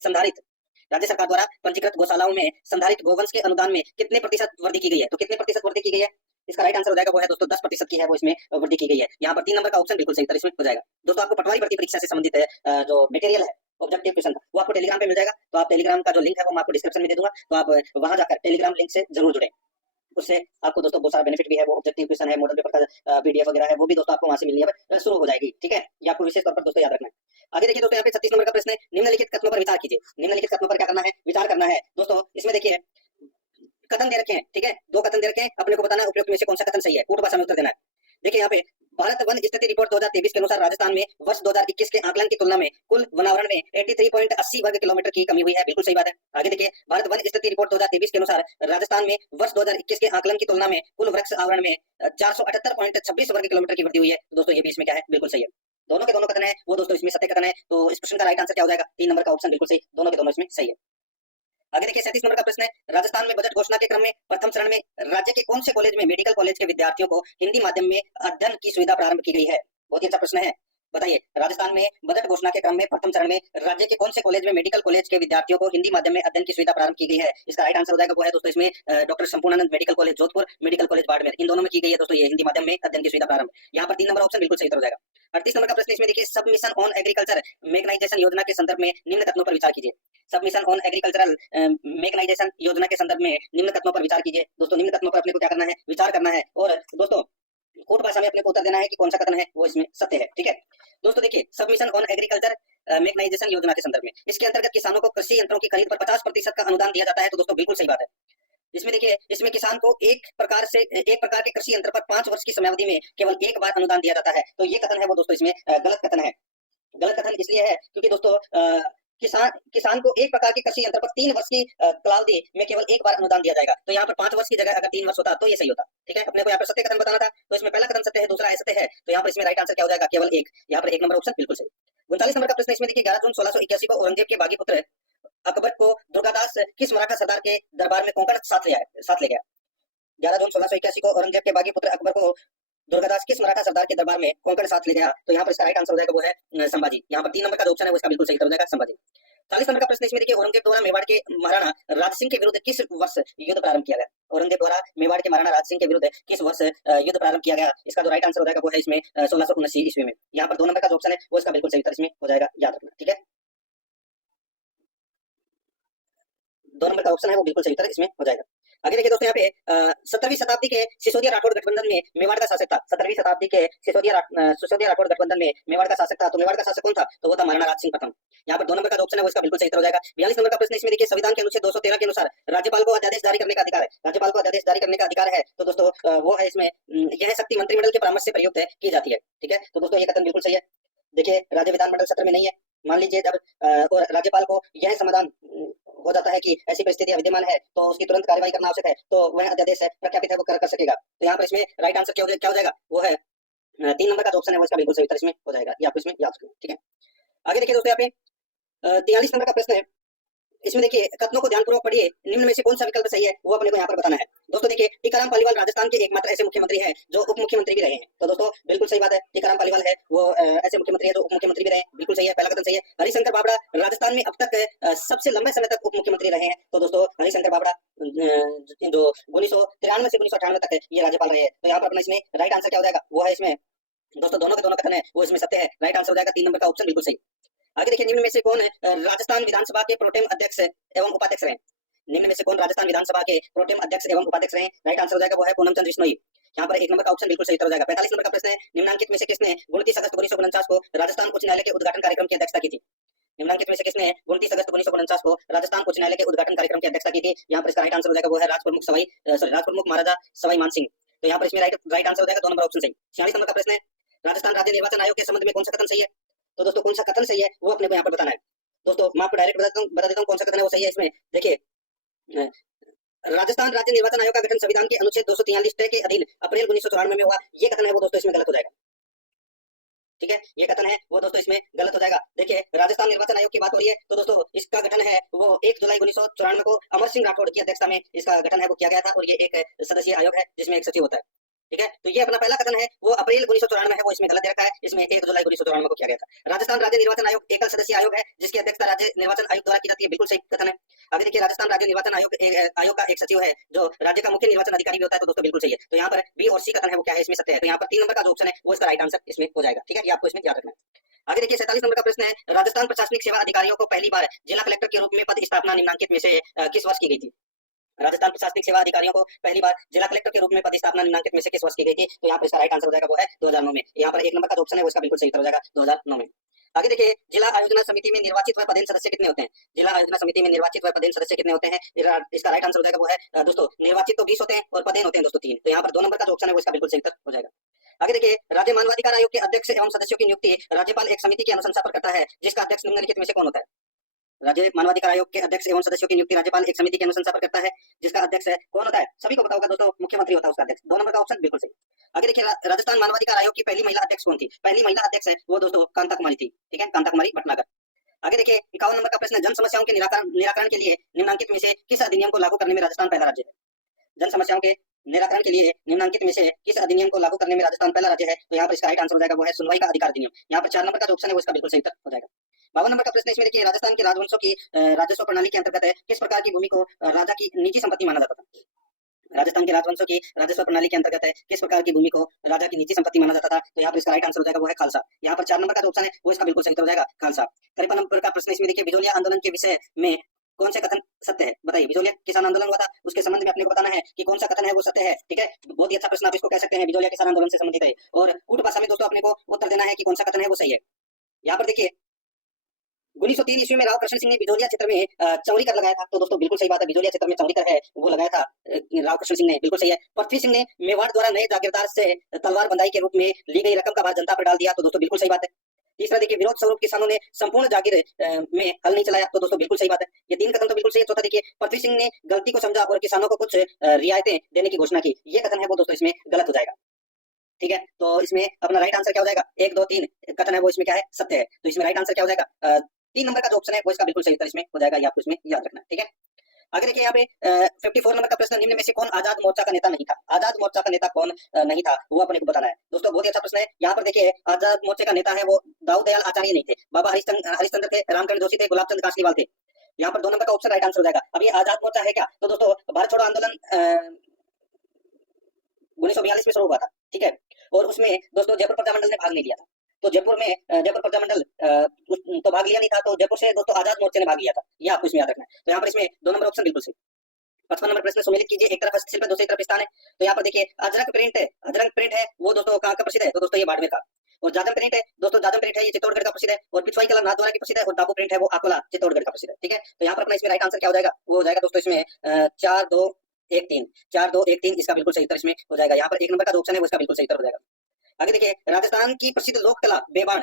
संधारित राज्य सरकार द्वारा पंजीकृत गौशालाओं में संधारित गोवंश के अनुदान में कितने प्रतिशत वृद्धि की गई है? तो कितने प्रतिशत वृद्धि की गई है? इसका राइट आंसर हो जाएगा वो है दोस्तों 10% की है वो इसमें वृद्धि की गई है। यहाँ पर 3 नंबर का ऑप्शन बिल्कुल सही उत्तर इसमें हो जाएगा। दोस्तों आपको पटवारी भर्ती परीक्षा से संबंधित है जो मटेरियल है ऑब्जेक्टिव क्वेश्चन का वो आपको टेलीग्राम पे मिल जाएगा। तो आप टेलीग्राम का जो लिंक है वो मैं आपको डिस्क्रिप्शन में दे दूंगा, तो आप वहां जाकर टेलीग्राम लिंक से जरूर जुड़े। उससे आपको दोस्तों बहुत सारा बेनिफिट भी है। वो ऑब्जेक्टिव क्वेश्चन है, मॉडल पेपर का पीडीएफ वगैरह है, वो भी दोस्तों आपको वहां से मिलनी है शुरू हो जाएगी। ठीक है, ये आपको विशेष तौर पर दोस्तों याद रखना है। आगे देखिए दोस्तों यहाँ पे 36 नंबर का प्रश्न है, निम्नलिखित कथनों पर विचार कीजिए। निम्नलिखित कथनों पर क्या करना है? विचार करना है। दोस्तों इसमें देखिए कथन दे रखे हैं, ठीक है, 2 कथन दे रखे हैं, अपने को बताना है उपयुक्त में से कौन सा कथन सही है, कूट भाषा में उत्तर देना है। देखिए यहाँ पे भारत वन स्थिति रिपोर्ट 2023 के अनुसार राजस्थान में वर्ष 2021 के आकलन की तुलना में कुल वनावरण में 83.80 वर्ग किलोमीटर की कमी हुई है। बिल्कुल सही बात है। आगे देखिए, भारत वन स्थिति रिपोर्ट 2023 के अनुसार राजस्थान में वर्ष 2021 के आकलन की तुलना में कुल वृक्ष आवरण में 478.26 वर्ग किलोमीटर की वृद्धि हुई है। तो दोस्तों ये भी इसमें क्या है? बिल्कुल सही है। दोनों के दोनों कथन है वो दोस्तों इसमें सत्य कथन है। तो इस प्रश्न का राइट आंसर क्या हो जाएगा? 3 नंबर का ऑप्शन बिल्कुल सही, दोनों के दोनों इसमें सही है। आगे देखिए 37 नंबर का प्रश्न है, राजस्थान में बजट घोषणा के क्रम में प्रथम चरण में राज्य के कौन से कॉलेज में मेडिकल कॉलेज के विद्यार्थियों को हिंदी माध्यम में अध्ययन की सुविधा प्रारंभ की गई है? बहुत ही अच्छा प्रश्न है। बताइए, राजस्थान में बजट घोषणा के क्रम में प्रथम चरण में राज्य के कौन से कॉलेज में मेडिकल कॉलेज के विद्यार्थियों को हिंदी माध्यम में अध्ययन की सुविधा प्रारंभ की गई है? इसका राइट आंसर हो जाएगा वो है दोस्तों इसमें doctor Sampurnanand medical college Jodhpur, medical college Barmer, इन दोनों में की गई है दोस्तों ये हिंदी माध्यम में अध्ययन की सुविधा प्रारंभ। यहाँ पर 3 नंबर ऑप्शन बिल्कुल सही हो जाएगा। 38 नंबर का प्रश्न इसमें देखिए, सब मिशन ऑन एग्रीकल्चर मेकनाइजेशन योजना के संदर्भ में निम्न कथनों पर विचार कीजिए। सब मिशन ऑन एग्रीकल्चरल मेकनाइजेशन योजना के संदर्भ में निम्न कथनों पर विचार कीजिए। दोस्तों निम्न कथनों पर अपने को क्या करना है? विचार करना है। और दोस्तों कोट भाषा में अपने को उत्तर देना है कि कौन सा कथन है वो इसमें सत्य है। ठीक है दोस्तों, देखिए सब मिशन ऑन एग्रीकल्चर मेकनाइजेशन योजना के संदर्भ में इसके अंतर्गत किसानों को कृषि यंत्रों की खरीद पर 50% का अनुदान दिया जाता है। तो दोस्तों बिल्कुल सही बात है। इसमें देखिए, इसमें किसान को एक प्रकार के कृषि यंत्र पर 5 वर्ष की समयावधि में केवल एक बार अनुदान दिया जाता है। तो ये कथन है वो दोस्तों इसमें गलत कथन है। गलत कथन इसलिए है क्योंकि दोस्तों किसान को एक प्रकार के कृषि यंत्र पर 3 वर्ष की कालावधि में केवल एक बार अनुदान दिया जाएगा। तो यहाँ पर 5 वर्ष की जगह अगर 3 वर्ष होता तो ये सही होता। ठीक है, अपने को यहाँ पर सत्य कथन बताना था, तो इसमें पहला कथन सत्य है, दूसरा असत्य है। तो यहाँ पर इसमें राइट आंसर क्या हो जाएगा? केवल एक। यहाँ पर 1 नंबर ऑप्शन बिल्कुल सही। 39 नंबर का प्रश्न इसमें देखिए, 11 जून 1681 को औरंगजेब के बागी पुत्र अकबर को दुर्गादास किस मराठा सरदार के दरबार में कोंकण साथ ले गया? 11 जून 1681 को औरंगजेब के बागी पुत्र अकबर को दुर्गादास किस मराठा सरदार के दरबार में कोंकण साथ ले गया? तो यहाँ पर इसका राइट आंसर हो जाएगा वो है संभाजी। यहाँ पर 3 नंबर का ऑप्शन है वो इसका बिल्कुल सही हो जाएगा, संभाजी। 40 नंबर का प्रश्न इसमें देखिए, औरंगजेब द्वारा मेवाड़ के महाराणा राज सिंह के विरुद्ध किस वर्ष युद्ध प्रारंभ किया गया? औरंगजेब द्वारा मेवाड़ के महाराणा राज सिंह के विरुद्ध किस वर्ष युद्ध प्रारंभ किया गया? इसका जो राइट आंसर हो जाएगा वो है इसमें 1679 ईस्वी में। यहाँ पर 2 नंबर का ऑप्शन है वो इसका बिल्कुल सही उत्तर इसमें हो जाएगा, याद रखना। ठीक है, 2 नंबर का ऑप्शन है वो बिल्कुल सही उत्तर इसमें हो जाएगा। आगे देखिए दोस्तों, यहाँ पे 17वीं शताब्दी के सिसोदिया राठौड़ गठबंधन में मेवाड़ का शासक था। 17वीं शताब्दी के सिसोदिया राठौड़ गठबंधन में मेवाड़ का शासक था। तो मेवाड़ का शासक कौन था? तो वो था महाराणा राज सिंह प्रथम। यहाँ पर 2 नंबर का ऑप्शन है वो इसका बिल्कुल सही उत्तर हो जाएगा। 42 नंबर का प्रश्न इसमें देखिए, संविधान के अनुच्छेद 213 के अनुसार राज्यपाल को अध्यादेश जारी करने का अधिकार है। राज्यपाल को अध्यादेश जारी करने का अधिकार है। तो दोस्तों वो है इसमें यह शक्ति मंत्रिमंडल के परामर्श से प्रयुक्त की जाती है। ठीक है, तो दोस्तों ये कथन बिल्कुल सही है। देखिए, राज्य विधानमंडल सत्र में नहीं है, मान लीजिए जब और राज्यपाल को यह समाधान हो जाता है कि ऐसी परिस्थितियां विद्यमान है तो उसकी तुरंत कार्रवाई करना आवश्यक है, तो वह अध्यादेश प्रख्यापित है वो कर सकेगा। तो यहाँ पर इसमें राइट आंसर क्या हो जाएगा? वो है 3 नंबर का जो ऑप्शन है वो इसका बिल्कुल सही उत्तर इसमें हो जाएगा। ये आपको इसमें याद रखना। ठीक है, आगे देखिए दोस्तों, यहाँ पे 43 नंबर का प्रश्न है। इसमें देखिए, कथनों को ध्यानपूर्वक पढ़िए, निम्न में से कौन सा विकल्प सही है वो अपने को यहाँ पर बताना है। दोस्तों देखिए, टीकाराम पालीवाल राजस्थान के एकमात्र ऐसे मुख्यमंत्री हैं जो उप मुख्यमंत्री भी रहे हैं। तो दोस्तों बिल्कुल सही बात है, टीकाराम पालीवाल है वो ऐसे मुख्यमंत्री है जो उप मुख्यमंत्री भी रहे हैं। बिल्कुल सही है, पहला कथन सही है। हरिशंकर बाबड़ा राजस्थान में अब तक सबसे लंबे समय तक उप मुख्यमंत्री रहे हैं। तो दोस्तों हरिशंकर बाबड़ा जो 1993 से 1998 तक ये राज्यपाल रहे हैं। तो यहाँ पर अपना इसमें राइट आंसर क्या हो जाएगा? वो है इसमें दोस्तों दोनों के दोनों कथन है वो इसमें सत्य है। राइट आंसर हो जाएगा 3 नंबर का ऑप्शन बिल्कुल सही। आगे देखिए, निम्न में से कौन राजस्थान विधानसभा के प्रोटेम अध्यक्ष एवं उपाध्यक्ष रहे? निम्न में से कौन राजस्थान विधानसभा के प्रोटेम अध्यक्ष एवं उपाध्यक्ष रहे? राइट आंसर हो जाएगा वो है पूनम चंद्र बिश्नोई। यहाँ पर 1 नंबर का ऑप्शन बिल्कुल सही हो जाएगा। 45 नंबर का प्रश्न है, निम्नांकित में से किसने 29 अगस्त 1949 को राजस्थान उच्च न्यायालय के उद्घाटन कार्यक्रम की अध्यक्षता की थी? निम्नांकित में से किसने 29 अगस्त 1949 को राजस्थान उच्च न्यायालय के उद्घाटन कार्यक्रम की अध्यक्षता की थी? यहाँ पर इसका राइट आंसर हो जाएगा वो है राजप्रमुख महाराजा सवाई मान सिंह। तो यहाँ पर इसमें राइट आंसर हो जाएगा 2 नंबर ऑप्शन सही। 46 नंबर का प्रश्न है, राजस्थान राज्य निर्वाचन आयोग के संबंध में कौन सा कथन सही है? तो दोस्तों कौन सा कथन सही है वो अपने को यहाँ पर बताना है। दोस्तों मैं आपको डायरेक्ट बता देता हूँ कौन सा कथन है वो सही है। इसमें देखिए, राजस्थान राज्य निर्वाचन आयोग का गठन संविधान के अनुच्छेद 243 के अधीन अप्रैल 1994 में हुआ, ये कथन है वो दोस्तों इसमें गलत हो जाएगा। ठीक है, ये कथन है वो दोस्तों इसमें गलत हो जाएगा। देखिए, राजस्थान निर्वाचन आयोग की बात हो रही है तो दोस्तों इसका गठन है वो 1 जुलाई 1994 को अमर सिंह राठौड़ की अध्यक्षता में इसका गठन है वो किया गया था, और ये एक सदस्यीय आयोग है जिसमें एक सचिव होता है। ठीक है, तो ये अपना पहला कथन है वो अप्रैल 1994 है वो इसमें गलत दे रखा है, इसमें 1 जुलाई 1994 को किया गया था। राजस्थान राज्य निर्वाचन आयोग एकल सदस्यीय आयोग है जिसकी अध्यक्षता राज्य निर्वाचन आयोग द्वारा की जाती है, बिल्कुल सही कथन है। आगे देखिए, राजस्थान राज्य निर्वाचन आयोग का एक सचिव है जो राज्य का मुख्य निर्वाचन अधिकारी भी होता है, तो दोस्तों बिल्कुल सही है। तो यहाँ पर बी और सी कथन है वो क्या है, इसमें सत्य है। तो यहाँ पर 3 नंबर का जो ऑप्शन है वो इसका राइट आंसर इसमें हो जाएगा। ठीक है, ये आपको इसमें याद रखना है। आगे देखिए, 47 नंबर का प्रश्न है, राजस्थान प्रशासनिक सेवा अधिकारियों को पहली बार जिला कलेक्टर के रूप में पद स्थापना निम्नलिखित में से किस वर्ष की गई थी? राजस्थान प्रशासनिक सेवा अधिकारियों को पहली बार जिला कलेक्टर के रूप में पद स्थापना निम्नलिखित में से किस वर्ष की गई थी? तो यहाँ पर इसका राइट आंसर हो जाएगा वो है 2009 में। यहाँ पर 1 नंबर का जो ऑप्शन है वो इसका बिल्कुल सही उत्तर हो जाएगा 2009 में। आगे देखिए, जिला आयोजना समिति में निर्वाचित व पदेन सदस्य कितने होते हैं? जिला आयोजना समिति में निर्वाचित व पदेन सदस्य कितने होते हैं? इसका राइट आंसर हो जाएगा वो है दोस्तों, निर्वाचित तो 20 होते हैं और पदेन होते हैं दोस्तों 3। तो यहाँ पर 2 नंबर का जो ऑप्शन है वो इसका बिल्कुल सही उत्तर हो जाएगा। आगे देखिए, राज्य मानवाधिकार आयोग के अध्यक्ष एवं सदस्यों की नियुक्ति राज्यपाल एक समिति की अनुशंसा पर करता है, जिसका अध्यक्ष निम्नलिखित में से कौन होता है? राज्य मानवाधिकार आयोग के अध्यक्ष एवं सदस्यों की नियुक्ति राज्यपाल एक समिति की अनुशंसा पर करता है, जिसका अध्यक्ष है कौन होता है? सभी को पता होगा दोस्तों, मुख्यमंत्री होता है उसका अध्यक्ष। 2 नंबर का ऑप्शन बिल्कुल सही। आगे देखिए, राजस्थान मानवाधिकार आयोग की पहली महिला अध्यक्ष कौन थी? पहली महिला अध्यक्ष है वो दोस्तों कांता कुमारी थी। ठीक है, कांता कुमारी भटनागर। आगे देखिए, 51 नंबर का प्रश्न है, जन समस्याओं के निराकरण के लिए निम्नलिखित में से किस अधिनियम को लागू करने में राजस्थान पहला राज्य है? जन समस्याओं के निराकरण के लिए निम्नलिखित में से किस अधिनियम को लागू करने में राजस्थान पहला राज्य है? तो यहाँ पर इसका राइट आंसर हो जाएगा वो है सुनवाई का अधिकार अधिनियम। यहाँ पर 4 नंबर का जो ऑप्शन है वो इसका बिल्कुल सही उत्तर हो जाएगा। 52 नंबर का प्रश्न इसमें देखिए, राजस्थान के राजवंशों की राजस्व प्रणाली के अंतर्गत है किस प्रकार की भूमि को राजा की निजी संपत्ति माना जाता था? राजस्थान के राजवंशों की राजस्व प्रणाली के अंतर्गत है किस प्रकार की भूमि को राजा की निजी संपत्ति माना जाता था? तो यहाँ पर इसका राइट आंसर हो जाएगा वो है खालसा। यहाँ पर 4 नंबर का जो ऑप्शन है वो इसका बिल्कुल सही उत्तर हो जाएगा खालसा। 53 नंबर का प्रश्न इसमें देखिए, बिजोलिया आंदोलन के विषय में कौन से कथन सत्य है? बताइए, बिजोलिया किसान आंदोलन हुआ था, उसके संबंध में अपने को बताना है कि कौन सा कथन है वो सत्य है। ठीक है, बहुत ही अच्छा प्रश्न आप इसको कह सकते हैं, बिजोलिया किसान आंदोलन से संबंधित है, और कूट भाषा में दोस्तों अपने को उत्तर देना है कि कौन सा कथन है वो सही है। यहाँ पर देखिए, 1903 ईस्वी में राव कृष्ण सिंह ने बिजोलिया क्षेत्र में चौरी कर लगाया था, तो दोस्तों बिल्कुल सही बात है, बिजोलिया क्षेत्र में चौरी कर है वो लगाया था राव कृष्ण सिंह ने, बिल्कुल सही है। पृथ्वी सिंह ने मेवाड़ द्वारा नए जागीरदार से तलवार बंधाई के रूप में ली गई रकम का भार जनता पर डाल दिया, तो दोस्तों बिल्कुल सही बात है। तीसरा देखिए, विरोध स्वरूप किसानों ने संपूर्ण जागीर में हल नहीं चलाया, तो दोस्तों बिल्कुल सही बात है। ये 3 कथन तो बिल्कुल सही है। चौथा देखिए, पृथ्वी सिंह ने गलती को समझा और किसानों को कुछ रियायतें देने की घोषणा की, ये कथन है वो दोस्तों इसमें गलत हो जाएगा। ठीक है, तो इसमें अपना राइट आंसर क्या हो जाएगा? 1, 2, 3 कथन है वो इसमें क्या है? सत्य है। तो इसमें राइट आंसर क्या हो जाएगा? 3 नंबर का जो ऑप्शन है वो इसका बिल्कुल सही उत्तर इसमें हो जाएगा, ये आपको इसमें याद रखना है। ठीक है, आगे देखिए, यहाँ पे 54 नंबर का प्रश्न, निम्न में से कौन आजाद मोर्चा का नेता नहीं था? आजाद मोर्चा का नेता कौन नहीं था वो अपने को बताना है। दोस्तों बहुत ही अच्छा प्रश्न है। यहाँ पर देखिए, आजाद मोर्चे का नेता है वो दाऊद दयाल आचार्य नहीं थे, बाबा हरिश्चंद्र थे, रामकरण जोशी थे, गुलाब चंद कासलीवाल थे। यहाँ पर 2 नंबर का ऑप्शन राइट आंसर हो जाएगा। अब ये आजाद मोर्चा है क्या? तो दोस्तों भारत छोड़ो आंदोलन 1942 में शुरू हुआ था। ठीक है, और उसमें दोस्तों जयपुर प्रजामंडल ने भाग नहीं लिया था, तो जयपुर प्रजामंडल तो भाग लिया नहीं था, तो जयपुर से दोस्तों आजाद मोर्चे ने भाग लिया था, ये आपको इसमें याद रखना है। तो यहाँ पर इसमें 2 नंबर ऑप्शन बिल्कुल सही। 55 नंबर प्रश्न, सुमेलित कीजिए, एक तरफ हस्तशिल्प है दूसरी तरफ स्थान है। तो यहाँ पर देखिए, अजरक प्रिंट है वो दोस्तों कहाँ का प्रसिद्ध है? तो दोस्तों ये बाड़मेर का। और जाजम प्रिंट है दोस्तों, जाजम प्रिंट है ये चित्तौड़गढ़ का प्रसिद्ध है, और पिछवाई कला नाथद्वारा की प्रसिद्ध है, और दापू प्रिंट है वो अकोला चित्तौड़गढ़ का प्रसिद्ध है। ठीक है, तो यहाँ पर अपना इसमें राइट आंसर क्या हो जाएगा? वो हो जाएगा दोस्तों इसमें 4, 2, 1, 3 इसका बिल्कुल सही उत्तर इसमें हो जाएगा। यहाँ पर 1 नंबर का जो ऑप्शन है वो इसका बिल्कुल सही उत्तर हो जाएगा। आगे देखिए, राजस्थान की प्रसिद्ध लोक कला बेवाण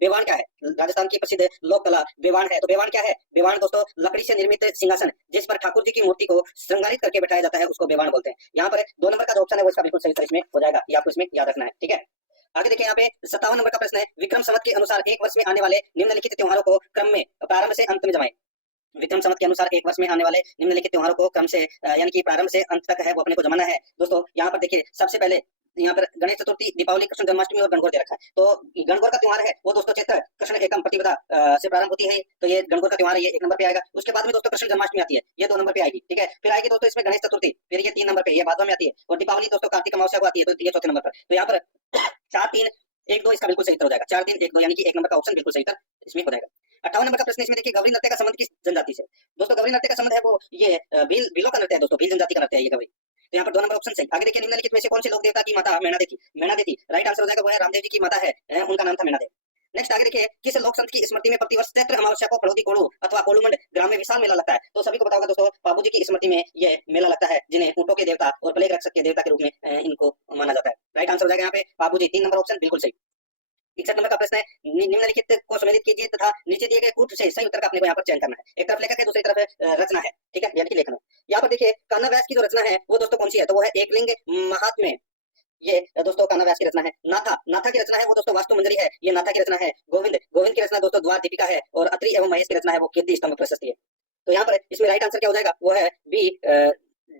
क्या है? राजस्थान की प्रसिद्ध लोक कला बेवाण है, तो बेवाण क्या है? बेवाण दोस्तों लकड़ी से निर्मित सिंहासन जिस पर ठाकुर जी की मूर्ति को श्रृंगारित करके बैठाया जाता है उसको बेवाण बोलते हैं। यहाँ पर 2 नंबर का जो ऑप्शन है वो इसका बिल्कुल सही उत्तर इसमें हो जाएगा, ये आपको इसमें याद रखना है। ठीक है, आगे देखिए, यहाँ पे 57 नंबर का प्रश्न है, विक्रम संवत के अनुसार एक वर्ष में आने वाले निम्नलिखित त्योहारों को क्रम में प्रारंभ से अंत में जमाएं। विक्रम संवत के अनुसार एक वर्ष में आने वाले निम्नलिखित त्योहारों को क्रम से यानी कि प्रारंभ से अंत तक है वो अपने को जमाना है। दोस्तों यहाँ पर देखिए, सबसे पहले यहाँ पर गणेश चतुर्थी, दीपावली, कृष्ण जन्माष्टमी और गणगौर दे रखा है। तो गणगौर का त्योहार है वो दोस्तों चैत्र कृष्ण एकम प्रतिपदा से प्रारंभ होती है, तो ये गणगौर का त्योहार है, ये 1 नंबर पे आएगा। उसके बाद में दोस्तों कृष्ण जन्माष्टमी आती है, ये 2 नंबर पे आएगी। ठीक है, फिर आएगी दोस्तों इसमें गणेश चतुर्थी, फिर ये 3 नंबर पे, ये भादवा में आती है, और दीपावली दोस्तों कार्तिक अमावस्या को आती है, तो ये 4थे नंबर पर। तो यहाँ पर 4, 3, 1, 2 इसका बिल्कुल सही उत्तर हो जाएगा। 4, 3, 1, 2 यानी कि 1 नंबर का ऑप्शन बिल्कुल सही उत्तर इसमें हो जाएगा। 58 नंबर का प्रश्न इसमें देखिए, गौरी नृत्य का संबंध किस जनजाति से? दोस्तों गौरी नृत्य का संबंध है वो ये भीलों का नृत्य है दोस्तों, भील जनजाति का नृत्य है ये गौरी। तो यहाँ पर 2 नंबर ऑप्शन सही। आगे देखिए, निम्नलिखित में से कौन से लोक देवता की माता मैना देती? राइट आंसर हो जाएगा वो है रामदेव जी की माता है, उनका नाम था मैना देव। नेक्स्ट आगे देखिए, किस लोक संत की स्मृति में प्रतिवर्ष चैत्र अमावस्या को फड़ोदी कोड़ू अथवा कोलूमंड ग्राम में विशाल मेला लगता है? तो सभी को पता होगा दोस्तों, बाबू जी की स्मृति में ये मेला लगता है, जिन्हें ऊंटों के देवता और प्लेग रक्षक के देवता के रूप में इनको माना जाता है। राइट आंसर हो जाएगा यहाँ पे बाबू जी, 3 नंबर ऑप्शन बिल्कुल सही। 61 नंबर का प्रश्न है, निम्नलिखित को सम्मिलित कीजिए तथा नीचे दिए गए कूट से सही उत्तर का अपने को यहाँ पर चयन करना है। एक तरफ लेखक है, दूसरी तरफ रचना है, ठीक है, यानी कि लेखन है। यहाँ पर देखिए कान्हा व्यास की जो रचना है वो दोस्तों कौन सी है, तो वो है एकलिंग महात्म्य। ये दोस्तों कान्हा व्यास की रचना है। नाथा, नाथा की रचना है वो दोस्तों वास्तु मंजरी है, ये नाथा की रचना है। गोविंद, गोविंद की रचना दोस्तों द्वार दीपिका है। और अत्रि एवं महेश की रचना है वो कीर्ति स्तंभ प्रशस्ति है। तो यहाँ पर इसमें राइट आंसर क्या हो जाएगा, वो है B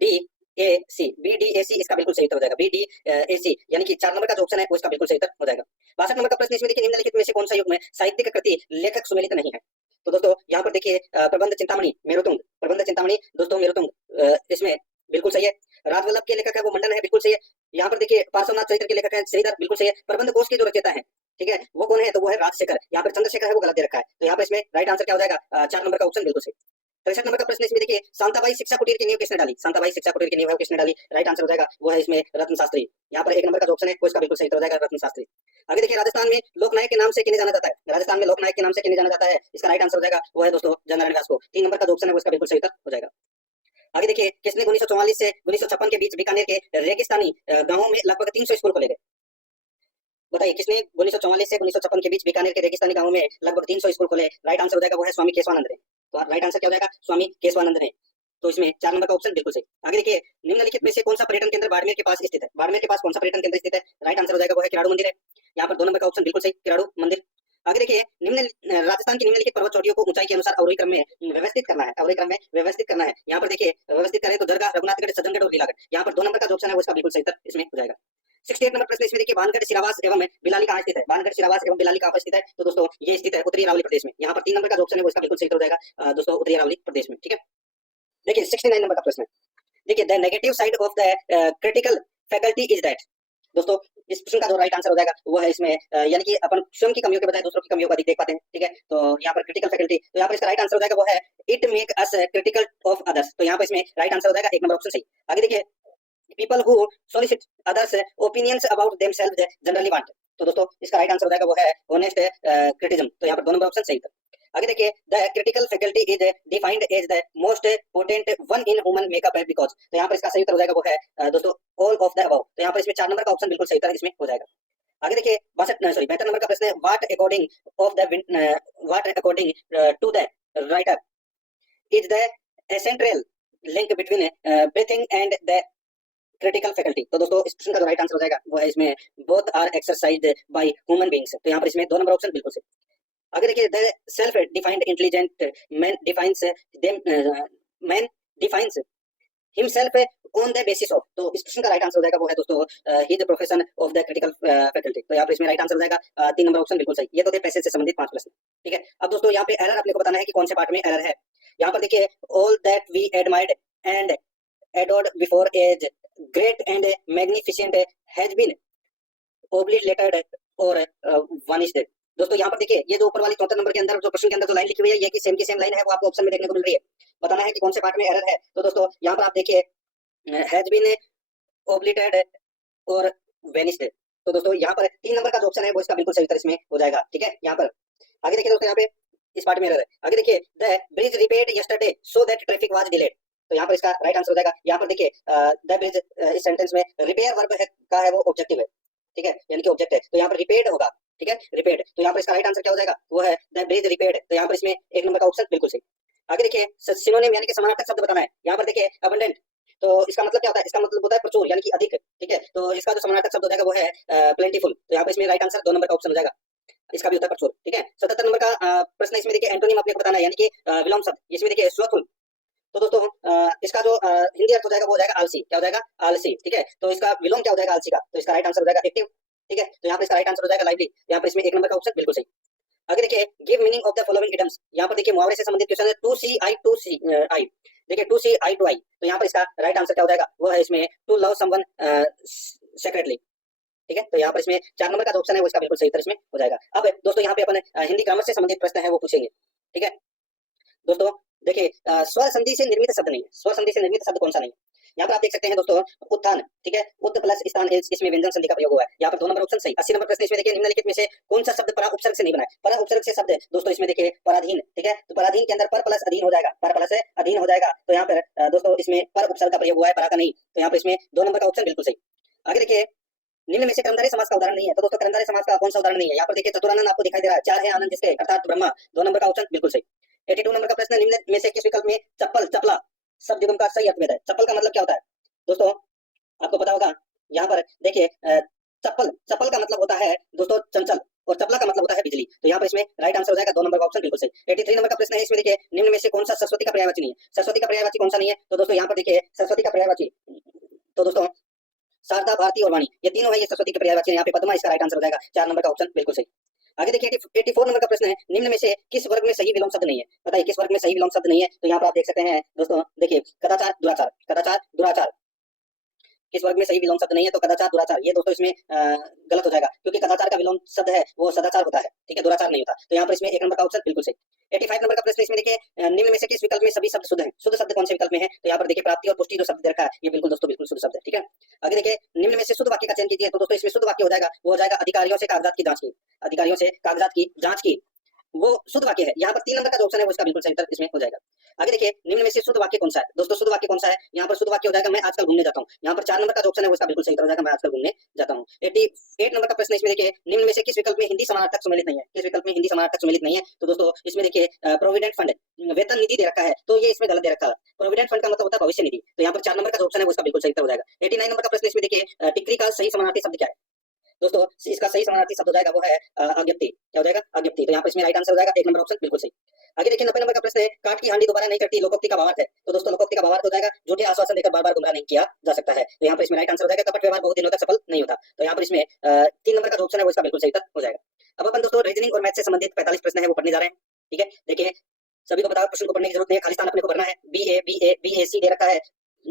D A C, B D A C इसका बिल्कुल सही उत्तर हो जाएगा, बी डी ए सी, यानी कि 4 नंबर का जो ऑप्शन है वो इसका बिल्कुल सही उत्तर हो जाएगा। 62 नंबर का प्रश्न इसमें देखिए, निम्नलिखित में से कौन सा युग में साहित्यिक कृति लेखक सुमेलित नहीं है। तो दोस्तों यहाँ पर देखिए प्रबंध चिंतामणि मेरुतुंग, प्रबंध चिंतामणि दोस्तों मेरुतुंग इसमें बिल्कुल सही है। राजवल्लभ के लेखक है वो मंडन है, बिल्कुल सही है। यहाँ पर देखिए पार्श्वनाथ चरित्र के लेखक है श्रीधर, बिल्कुल सही है। प्रबंध कोश के जो रचयिता है, ठीक है, वो कौन है, तो वो है राजशेखर। यहाँ पर चंद्रशेखर है वो गलत दे रखा है, तो यहाँ पर इसमें राइट आंसर क्या हो जाएगा, 4 नंबर का ऑप्शन बिल्कुल सही। 63 नंबर का प्रश्न इसमें देखिए, शांताबाई शिक्षा कुटीर की नींव किसने डाली, शांताबाई शिक्षा कुटीर की नींव है वो किसने डाली, राइट आंसर हो जाएगा वो है इसमें रत्न शास्त्री। यहाँ पर 1 नंबर का जो ऑप्शन है वो इसका बिल्कुल सही उत्तर हो जाएगा, रत्न शास्त्री। आगे देखिए राजस्थान में लोकनायक के नाम से किन्हें जाना जाता है, राजस्थान में लोकनायक के नाम से किन्हें जाना जाता है, इसका राइट आंसर हो जाएगा वो है दोस्तों जननारायण व्यास को। 3 नंबर का जो ऑप्शन है वो इसका बिल्कुल सही उत्तर हो जाएगा। आगे देखिए किसने 1944 से 1956 के बीच बीकानेर के रेगिस्तानी गांवों में लगभग 300 स्कूल खोले गए, बताइए किसने 1944 से 1956 के बीच बीकानेर के रेगिस्तानी गांवों में लगभग 300 स्कूल खोले, राइट आंसर हो जाएगा वो है स्वामी केशवानंद ने। तो राइट आंसर क्या हो जाएगा, स्वामी केशवानंद ने। तो इसमें 4 नंबर का ऑप्शन बिल्कुल सही। आगे देखिए निम्नलिखित में से कौन सा पर्यटन केंद्र बाड़मेर के पास स्थित है, बाड़मेर के पास कौन सा पर्यटन केंद्र स्थित है, राइट आंसर हो जाएगा वो है किराड़ू मंदिर है। यहाँ पर 2 नंबर का ऑप्शन बिल्कुल सही, किराड़ू मंदिर। आगे देखिए राजस्थान की निम्नलिखित पर्वत चोटियों को ऊंचाई के अनुसार अवरोही क्रम में व्यवस्थित करना है, अवरोही क्रम में व्यवस्थित करना है। यहाँ पर देखिए व्यवस्थित करें तो दरगाह, रघुनाथगढ़, सज्जनगढ़ और लीलागढ़। यहाँ पर 2 नंबर का जो ऑप्शन है वो इसका बिल्कुल सही उत्तर इसमें हो जाएगा। 68 नंबर प्रश्न इसमें देखिए, भानगढ़ सिरावास एवं बिलाली कहाँ स्थित है, भानगढ़ सिरावास एवं बिलाली कहाँ पर स्थित है, तो दोस्तों ये स्थित है उत्तरी अरावली प्रदेश में। यहाँ पर 3 नंबर का जो ऑप्शन है वो इसका बिल्कुल सही उत्तर हो जाएगा दोस्तों उत्तरी अरावली प्रदेश में, ठीक है। देखिए 69 नंबर का प्रश्न है, देखिए the negative side of the critical faculty is that, दोस्तों इस प्रश्न का जो राइट आंसर हो जाएगा वो है इसमें यानी कि अपन स्वयं की कमियों के बजाय दूसरों की कमियों को अधिक देख पाते हैं, ठीक है। तो यहाँ पर क्रिटिकल फैकल्टी, तो यहाँ पर इसका राइट आंसर हो जाएगा वो है it make us critical of others. तो यहाँ पर इसमें राइट आंसर हो जाएगा 1 नंबर ऑप्शन सही। आगे देखिए people who solicit others opinions about themselves generally want, तो दोस्तों इसका राइट आंसर हो जाएगा वो है ऑनेस्ट क्रिटिसिज्म। तो यहाँ पर 2 नंबर ऑप्शन सही था। आगे देखिए the critical faculty is defined as the most potent one in human makeup because, तो यहाँ पर इसका सही उत्तर हो जाएगा वो है दोस्तों ऑल ऑफ द अबव। तो यहाँ पर इसमें 4 नंबर का ऑप्शन बिल्कुल सही था, इसमें हो जाएगा। आगे देखिए 72 नंबर का प्रश्न है, what according to the writer is the essential link between breathing and the critical faculty, तो दोस्तों इस प्रश्न का जो राइट आंसर हो जाएगा वो है इसमें both are exercised by human beings. तो यहाँ पर इसमें 2 नंबर ऑप्शन बिल्कुल सही। आगे देखिए the self defined intelligent man defines himself on the basis of, तो इस प्रश्न का राइट आंसर हो जाएगा वो है दोस्तों his profession of the critical faculty. तो यहाँ पर इसमें राइट आंसर हो जाएगा 3 नंबर ऑप्शन बिल्कुल सही। ये तो थे पैसेज से संबंधित 5 प्रश्न, ठीक है। अब दोस्तों यहाँ पे एरर अपने को बताना है कि कौन से पार्ट में एरर है। यहाँ पर देखिए all that we admired and adored before as great and magnificent has been obliterated or vanished। दोस्तों यहाँ पर देखिए ये जो ऊपर वाली 74 नंबर के अंदर जो प्रश्न के अंदर जो लाइन लिखी हुई है ये की सेम लाइन है, वो आपको ऑप्शन में देखने को मिल रही है। बताना है कि कौन से पार्ट में एरर है। तो दोस्तों यहाँ पर आप देखिए हैज बीन obliterated और vanished, तो दोस्तों यहाँ पर 3 नंबर का जो ऑप्शन है वो इसका बिल्कुल सही उत्तर इसमें हो जाएगा, ठीक है। यहाँ पर आगे देखिए दोस्तों यहाँ पे इस पार्ट में एरर है। आगे देखिए the bridge repaired yesterday so that traffic was delayed, तो यहाँ पर इसका राइट आंसर हो जाएगा। यहाँ पर देखिए द ब्रिज इस सेंटेंस में रिपेयर वर्ब का है वो ऑब्जेक्टिव है, ठीक है, यानी कि ऑब्जेक्ट है। तो यहाँ पर रिपेयर्ड होगा, ठीक है, रिपेयर्ड। तो यहाँ पर इसका राइट आंसर क्या हो जाएगा वो है द ब्रिज रिपेयर्ड। तो यहाँ पर इसमें 1 नंबर का ऑप्शन बिल्कुल सही। आगे देखिए सिनोनिम यानी कि समानार्थक शब्द बताना है। यहाँ पर देखिए अबंडेंट, तो इसका मतलब क्या होता है, इसका मतलब होता है प्रचुर यानी कि अधिक, ठीक है। तो इसका जो समानार्थक शब्द हो जाएगा वो है प्लेंटीफुल। तो यहाँ पर इसमें राइट आंसर 2 नंबर का ऑप्शन हो जाएगा, इसका भी होता है प्रचुर, ठीक है। 77 नंबर का प्रश्न इसमें देखिए एंटोनिम अपने को बताना है यानी कि विलोम शब्द, इसमें देखिए स्लोथफुल। तो दोस्तों इसका जो हिंदी अर्थ हो जाएगा वो हो जाएगा आलसी, क्या हो जाएगा आलसी, ठीक है। तो इसका विलोम क्या हो जाएगा आलसी का, तो इसका राइट आंसर हो जाएगा एक्टिव, ठीक है। तो यहाँ पर इसका राइट आंसर हो जाएगा लाइवली। यहाँ पर इसमें 1 नंबर का ऑप्शन बिल्कुल सही। आगे देखिए give meaning of the following idioms, यहाँ पर देखिए मुहावरे से संबंधित क्वेश्चन है। टू सी आई देखिए टू सी आई टू आई, तो यहाँ पर इसका राइट आंसर क्या हो जाएगा वो है इसमें टू लव समवन सेक्रेटली, ठीक है। तो यहाँ पर इसमें 4 नंबर का जो ऑप्शन है वो इसका बिल्कुल सही उत्तर इसमें हो जाएगा। अब दोस्तों यहाँ पे अपन हिंदी ग्रामर से संबंधित प्रश्न है वो पूछेंगे, ठीक है। दोस्तों देखिए स्वर संधि से निर्मित शब्द नहीं है, स्वर संधि से निर्मित शब्द कौन सा नहीं है। यहाँ पर आप देख सकते हैं दोस्तों उत्थान, ठीक है, उत प्लस स्थान इसमें व्यंजन संधि का प्रयोग हुआ है। यहाँ पर 2 नंबर ऑप्शन सही। 80 नंबर प्रश्न इसमें देखिए निम्नलिखित में से कौन सा शब्द परा उपसर्ग से नहीं बना है। परा उपसर्ग से शब्द दोस्तों इसमें देखिए पराधीन, ठीक है। तो पराधीन के अंदर पर प्लस अधीन हो जाएगा, पर प्लस अधीन हो जाएगा। तो यहाँ पर दोस्तों इसमें पर उपसर्ग का प्रयोग हुआ है, परा का नहीं। तो यहाँ पर इसमें 2 नंबर का ऑप्शन बिल्कुल सही। आगे देखिए निम्न में से कर्मधारय समास का उदाहरण नहीं है। तो दोस्तों कर्मधारय समास का कौन सा उदाहरण नहीं है? यहाँ पर देखिए चतुरानंद आपको दिखाई दे रहा है, 4 है आनंद जिसके अर्थात ब्रह्मा, 2 नंबर का ऑप्शन बिल्कुल सही। 82 नंबर का प्रश्न है, निम्न में से किस विकल्प में चप्पल चपला शब्द युग्म का सही अर्थभेद है? चप्पल का मतलब क्या होता है दोस्तों? आपको पता होगा, यहाँ पर देखिए चप्पल चप्पल का मतलब होता है दोस्तों चंचल और चपला का मतलब होता है बिजली। तो यहाँ पर इसमें राइट आंसर हो जाएगा 2 नंबर का ऑप्शन बिल्कुल सही। 83 नंबर का प्रश्न है, इसमें देखिए निम्न में से कौन सा सरस्वती का पर्यायवाची नहीं है? सरस्वती का पर्यायवाची कौन सा नहीं है? तो दोस्तों यहाँ पर देखिए सरस्वती का पर्यायवाची, तो दोस्तों शारदा, भारती और वाणी, ये तीनों है ये सरस्वती के पर्यायवाची। यहाँ पे पद्मा इसका राइट आंसर हो जाएगा, 4 नंबर का ऑप्शन बिल्कुल सही। आगे देखिए 84 नंबर का प्रश्न है, निम्न में से किस वर्ग में सही विलोम शब्द नहीं है? बताइए किस वर्ग में सही विलोम शब्द नहीं है? तो यहाँ पर आप देख सकते हैं दोस्तों, देखिए कदाचार दुराचार, कदाचार दुराचार किस वर्ग में सही विलोम शब्द नहीं है? तो कदाचार दुराचार, ये दोस्तों इसमें गलत हो जाएगा, क्योंकि कदाचार का विलोम शब्द है वो सदाचार होता है, ठीक है, दुराचार नहीं होता। तो यहाँ पर इसमें 1 नंबर का ऑप्शन बिल्कुल सही। 85 नंबर का प्रश्न, इसमें देखिए निम्न में से किस विकल्प में सभी शब्द शुद्ध हैं? शुद्ध शब्द कौन से विकल्प में है? तो यहाँ पर देखिए प्राप्ति और पुष्टि जो शब्द दे रखा है, ये बिल्कुल दोस्तों बिल्कुल शुद्ध शब्द है, ठीक है। आगे देखिए निम्न में से शुद्ध वाक्य का चयन कीजिए। तो दोस्तों इसमें शुद्ध वाक्य हो जाएगा, वो हो जाएगा अधिकारियों से कागजात की जांच की, अधिकारियों से कागजात की जांच की, वो शुद्ध वाक्य है। यहाँ पर 3 नंबर का जो ऑप्शन है वो इसका बिल्कुल सही उत्तर इसमें हो जाएगा। आगे देखिए निम्न में से शुद्ध वाक्य कौन सा है? दोस्तों शुद्ध वाक्य कौन सा है? यहाँ पर शुद्ध वाक्य हो जाएगा मैं आजकल घूमने जाता हूँ। यहाँ पर 4 नंबर का जो ऑप्शन है वो इसका बिल्कुल सही उत्तर हो जाएगा, मैं आजकल घूमने जाता हूँ। 88 नंबर का प्रश्न, इसमें देखिए निम्न में से किस विकल्प में हिंदी समानार्थक सम्मिलित नहीं है? किस विकल्प में हिंदी समानार्थक सम्मिलित नहीं है? तो दोस्तों इसमें देखिए प्रोविडेंट फंड, वेतन निधि दे रखा है, तो ये इसमें गलत दे रखा है। प्रोविडेंट फंड का मतलब होता है भविष्य निधि। तो यहाँ पर 4 नंबर का जो ऑप्शन है वो इसका बिल्कुल सही उत्तर हो जाएगा। 89 नंबर का प्रश्न, इसमें देखिए टिकरी का सही समानार्थी शब्द क्या है? दोस्तों इसका सही समानार्थी शब्द हो जाएगा वो है अज्ञप्ति। क्या हो जाएगा? अज्ञप्ति। तो यहाँ पर इसमें राइट आंसर हो जाएगा 1 नंबर ऑप्शन बिल्कुल सही। आगे देखिए 90 नंबर का प्रश्न है, काट की हांडी दोबारा नहीं कटती, लोकोक्ति का भावार्थ है। तो दोस्तों लोकोक्ति का भावार्थ हो जाएगा झूठे आश्वासन देकर बार बार गुमराह नहीं किया जा सकता है। तो यहाँ पर इसमें राइट आंसर हो जाएगा कपट व्यवहार बहुत दिनों तक सफल नहीं होता। तो यहाँ पर इसमें 3 नंबर का जो ऑप्शन है वो इसका बिल्कुल सही उत्तर हो जाएगा। अब अपन दोस्तों रीजनिंग और मैथ से संबंधित 45 प्रश्न है वो पढ़ने जा रहे हैं, ठीक है। देखिए सभी को बताओ प्रश्न को पढ़ने की जरूरत नहीं है, खाली स्थान अपने को भरना है। BAC दे रखा है।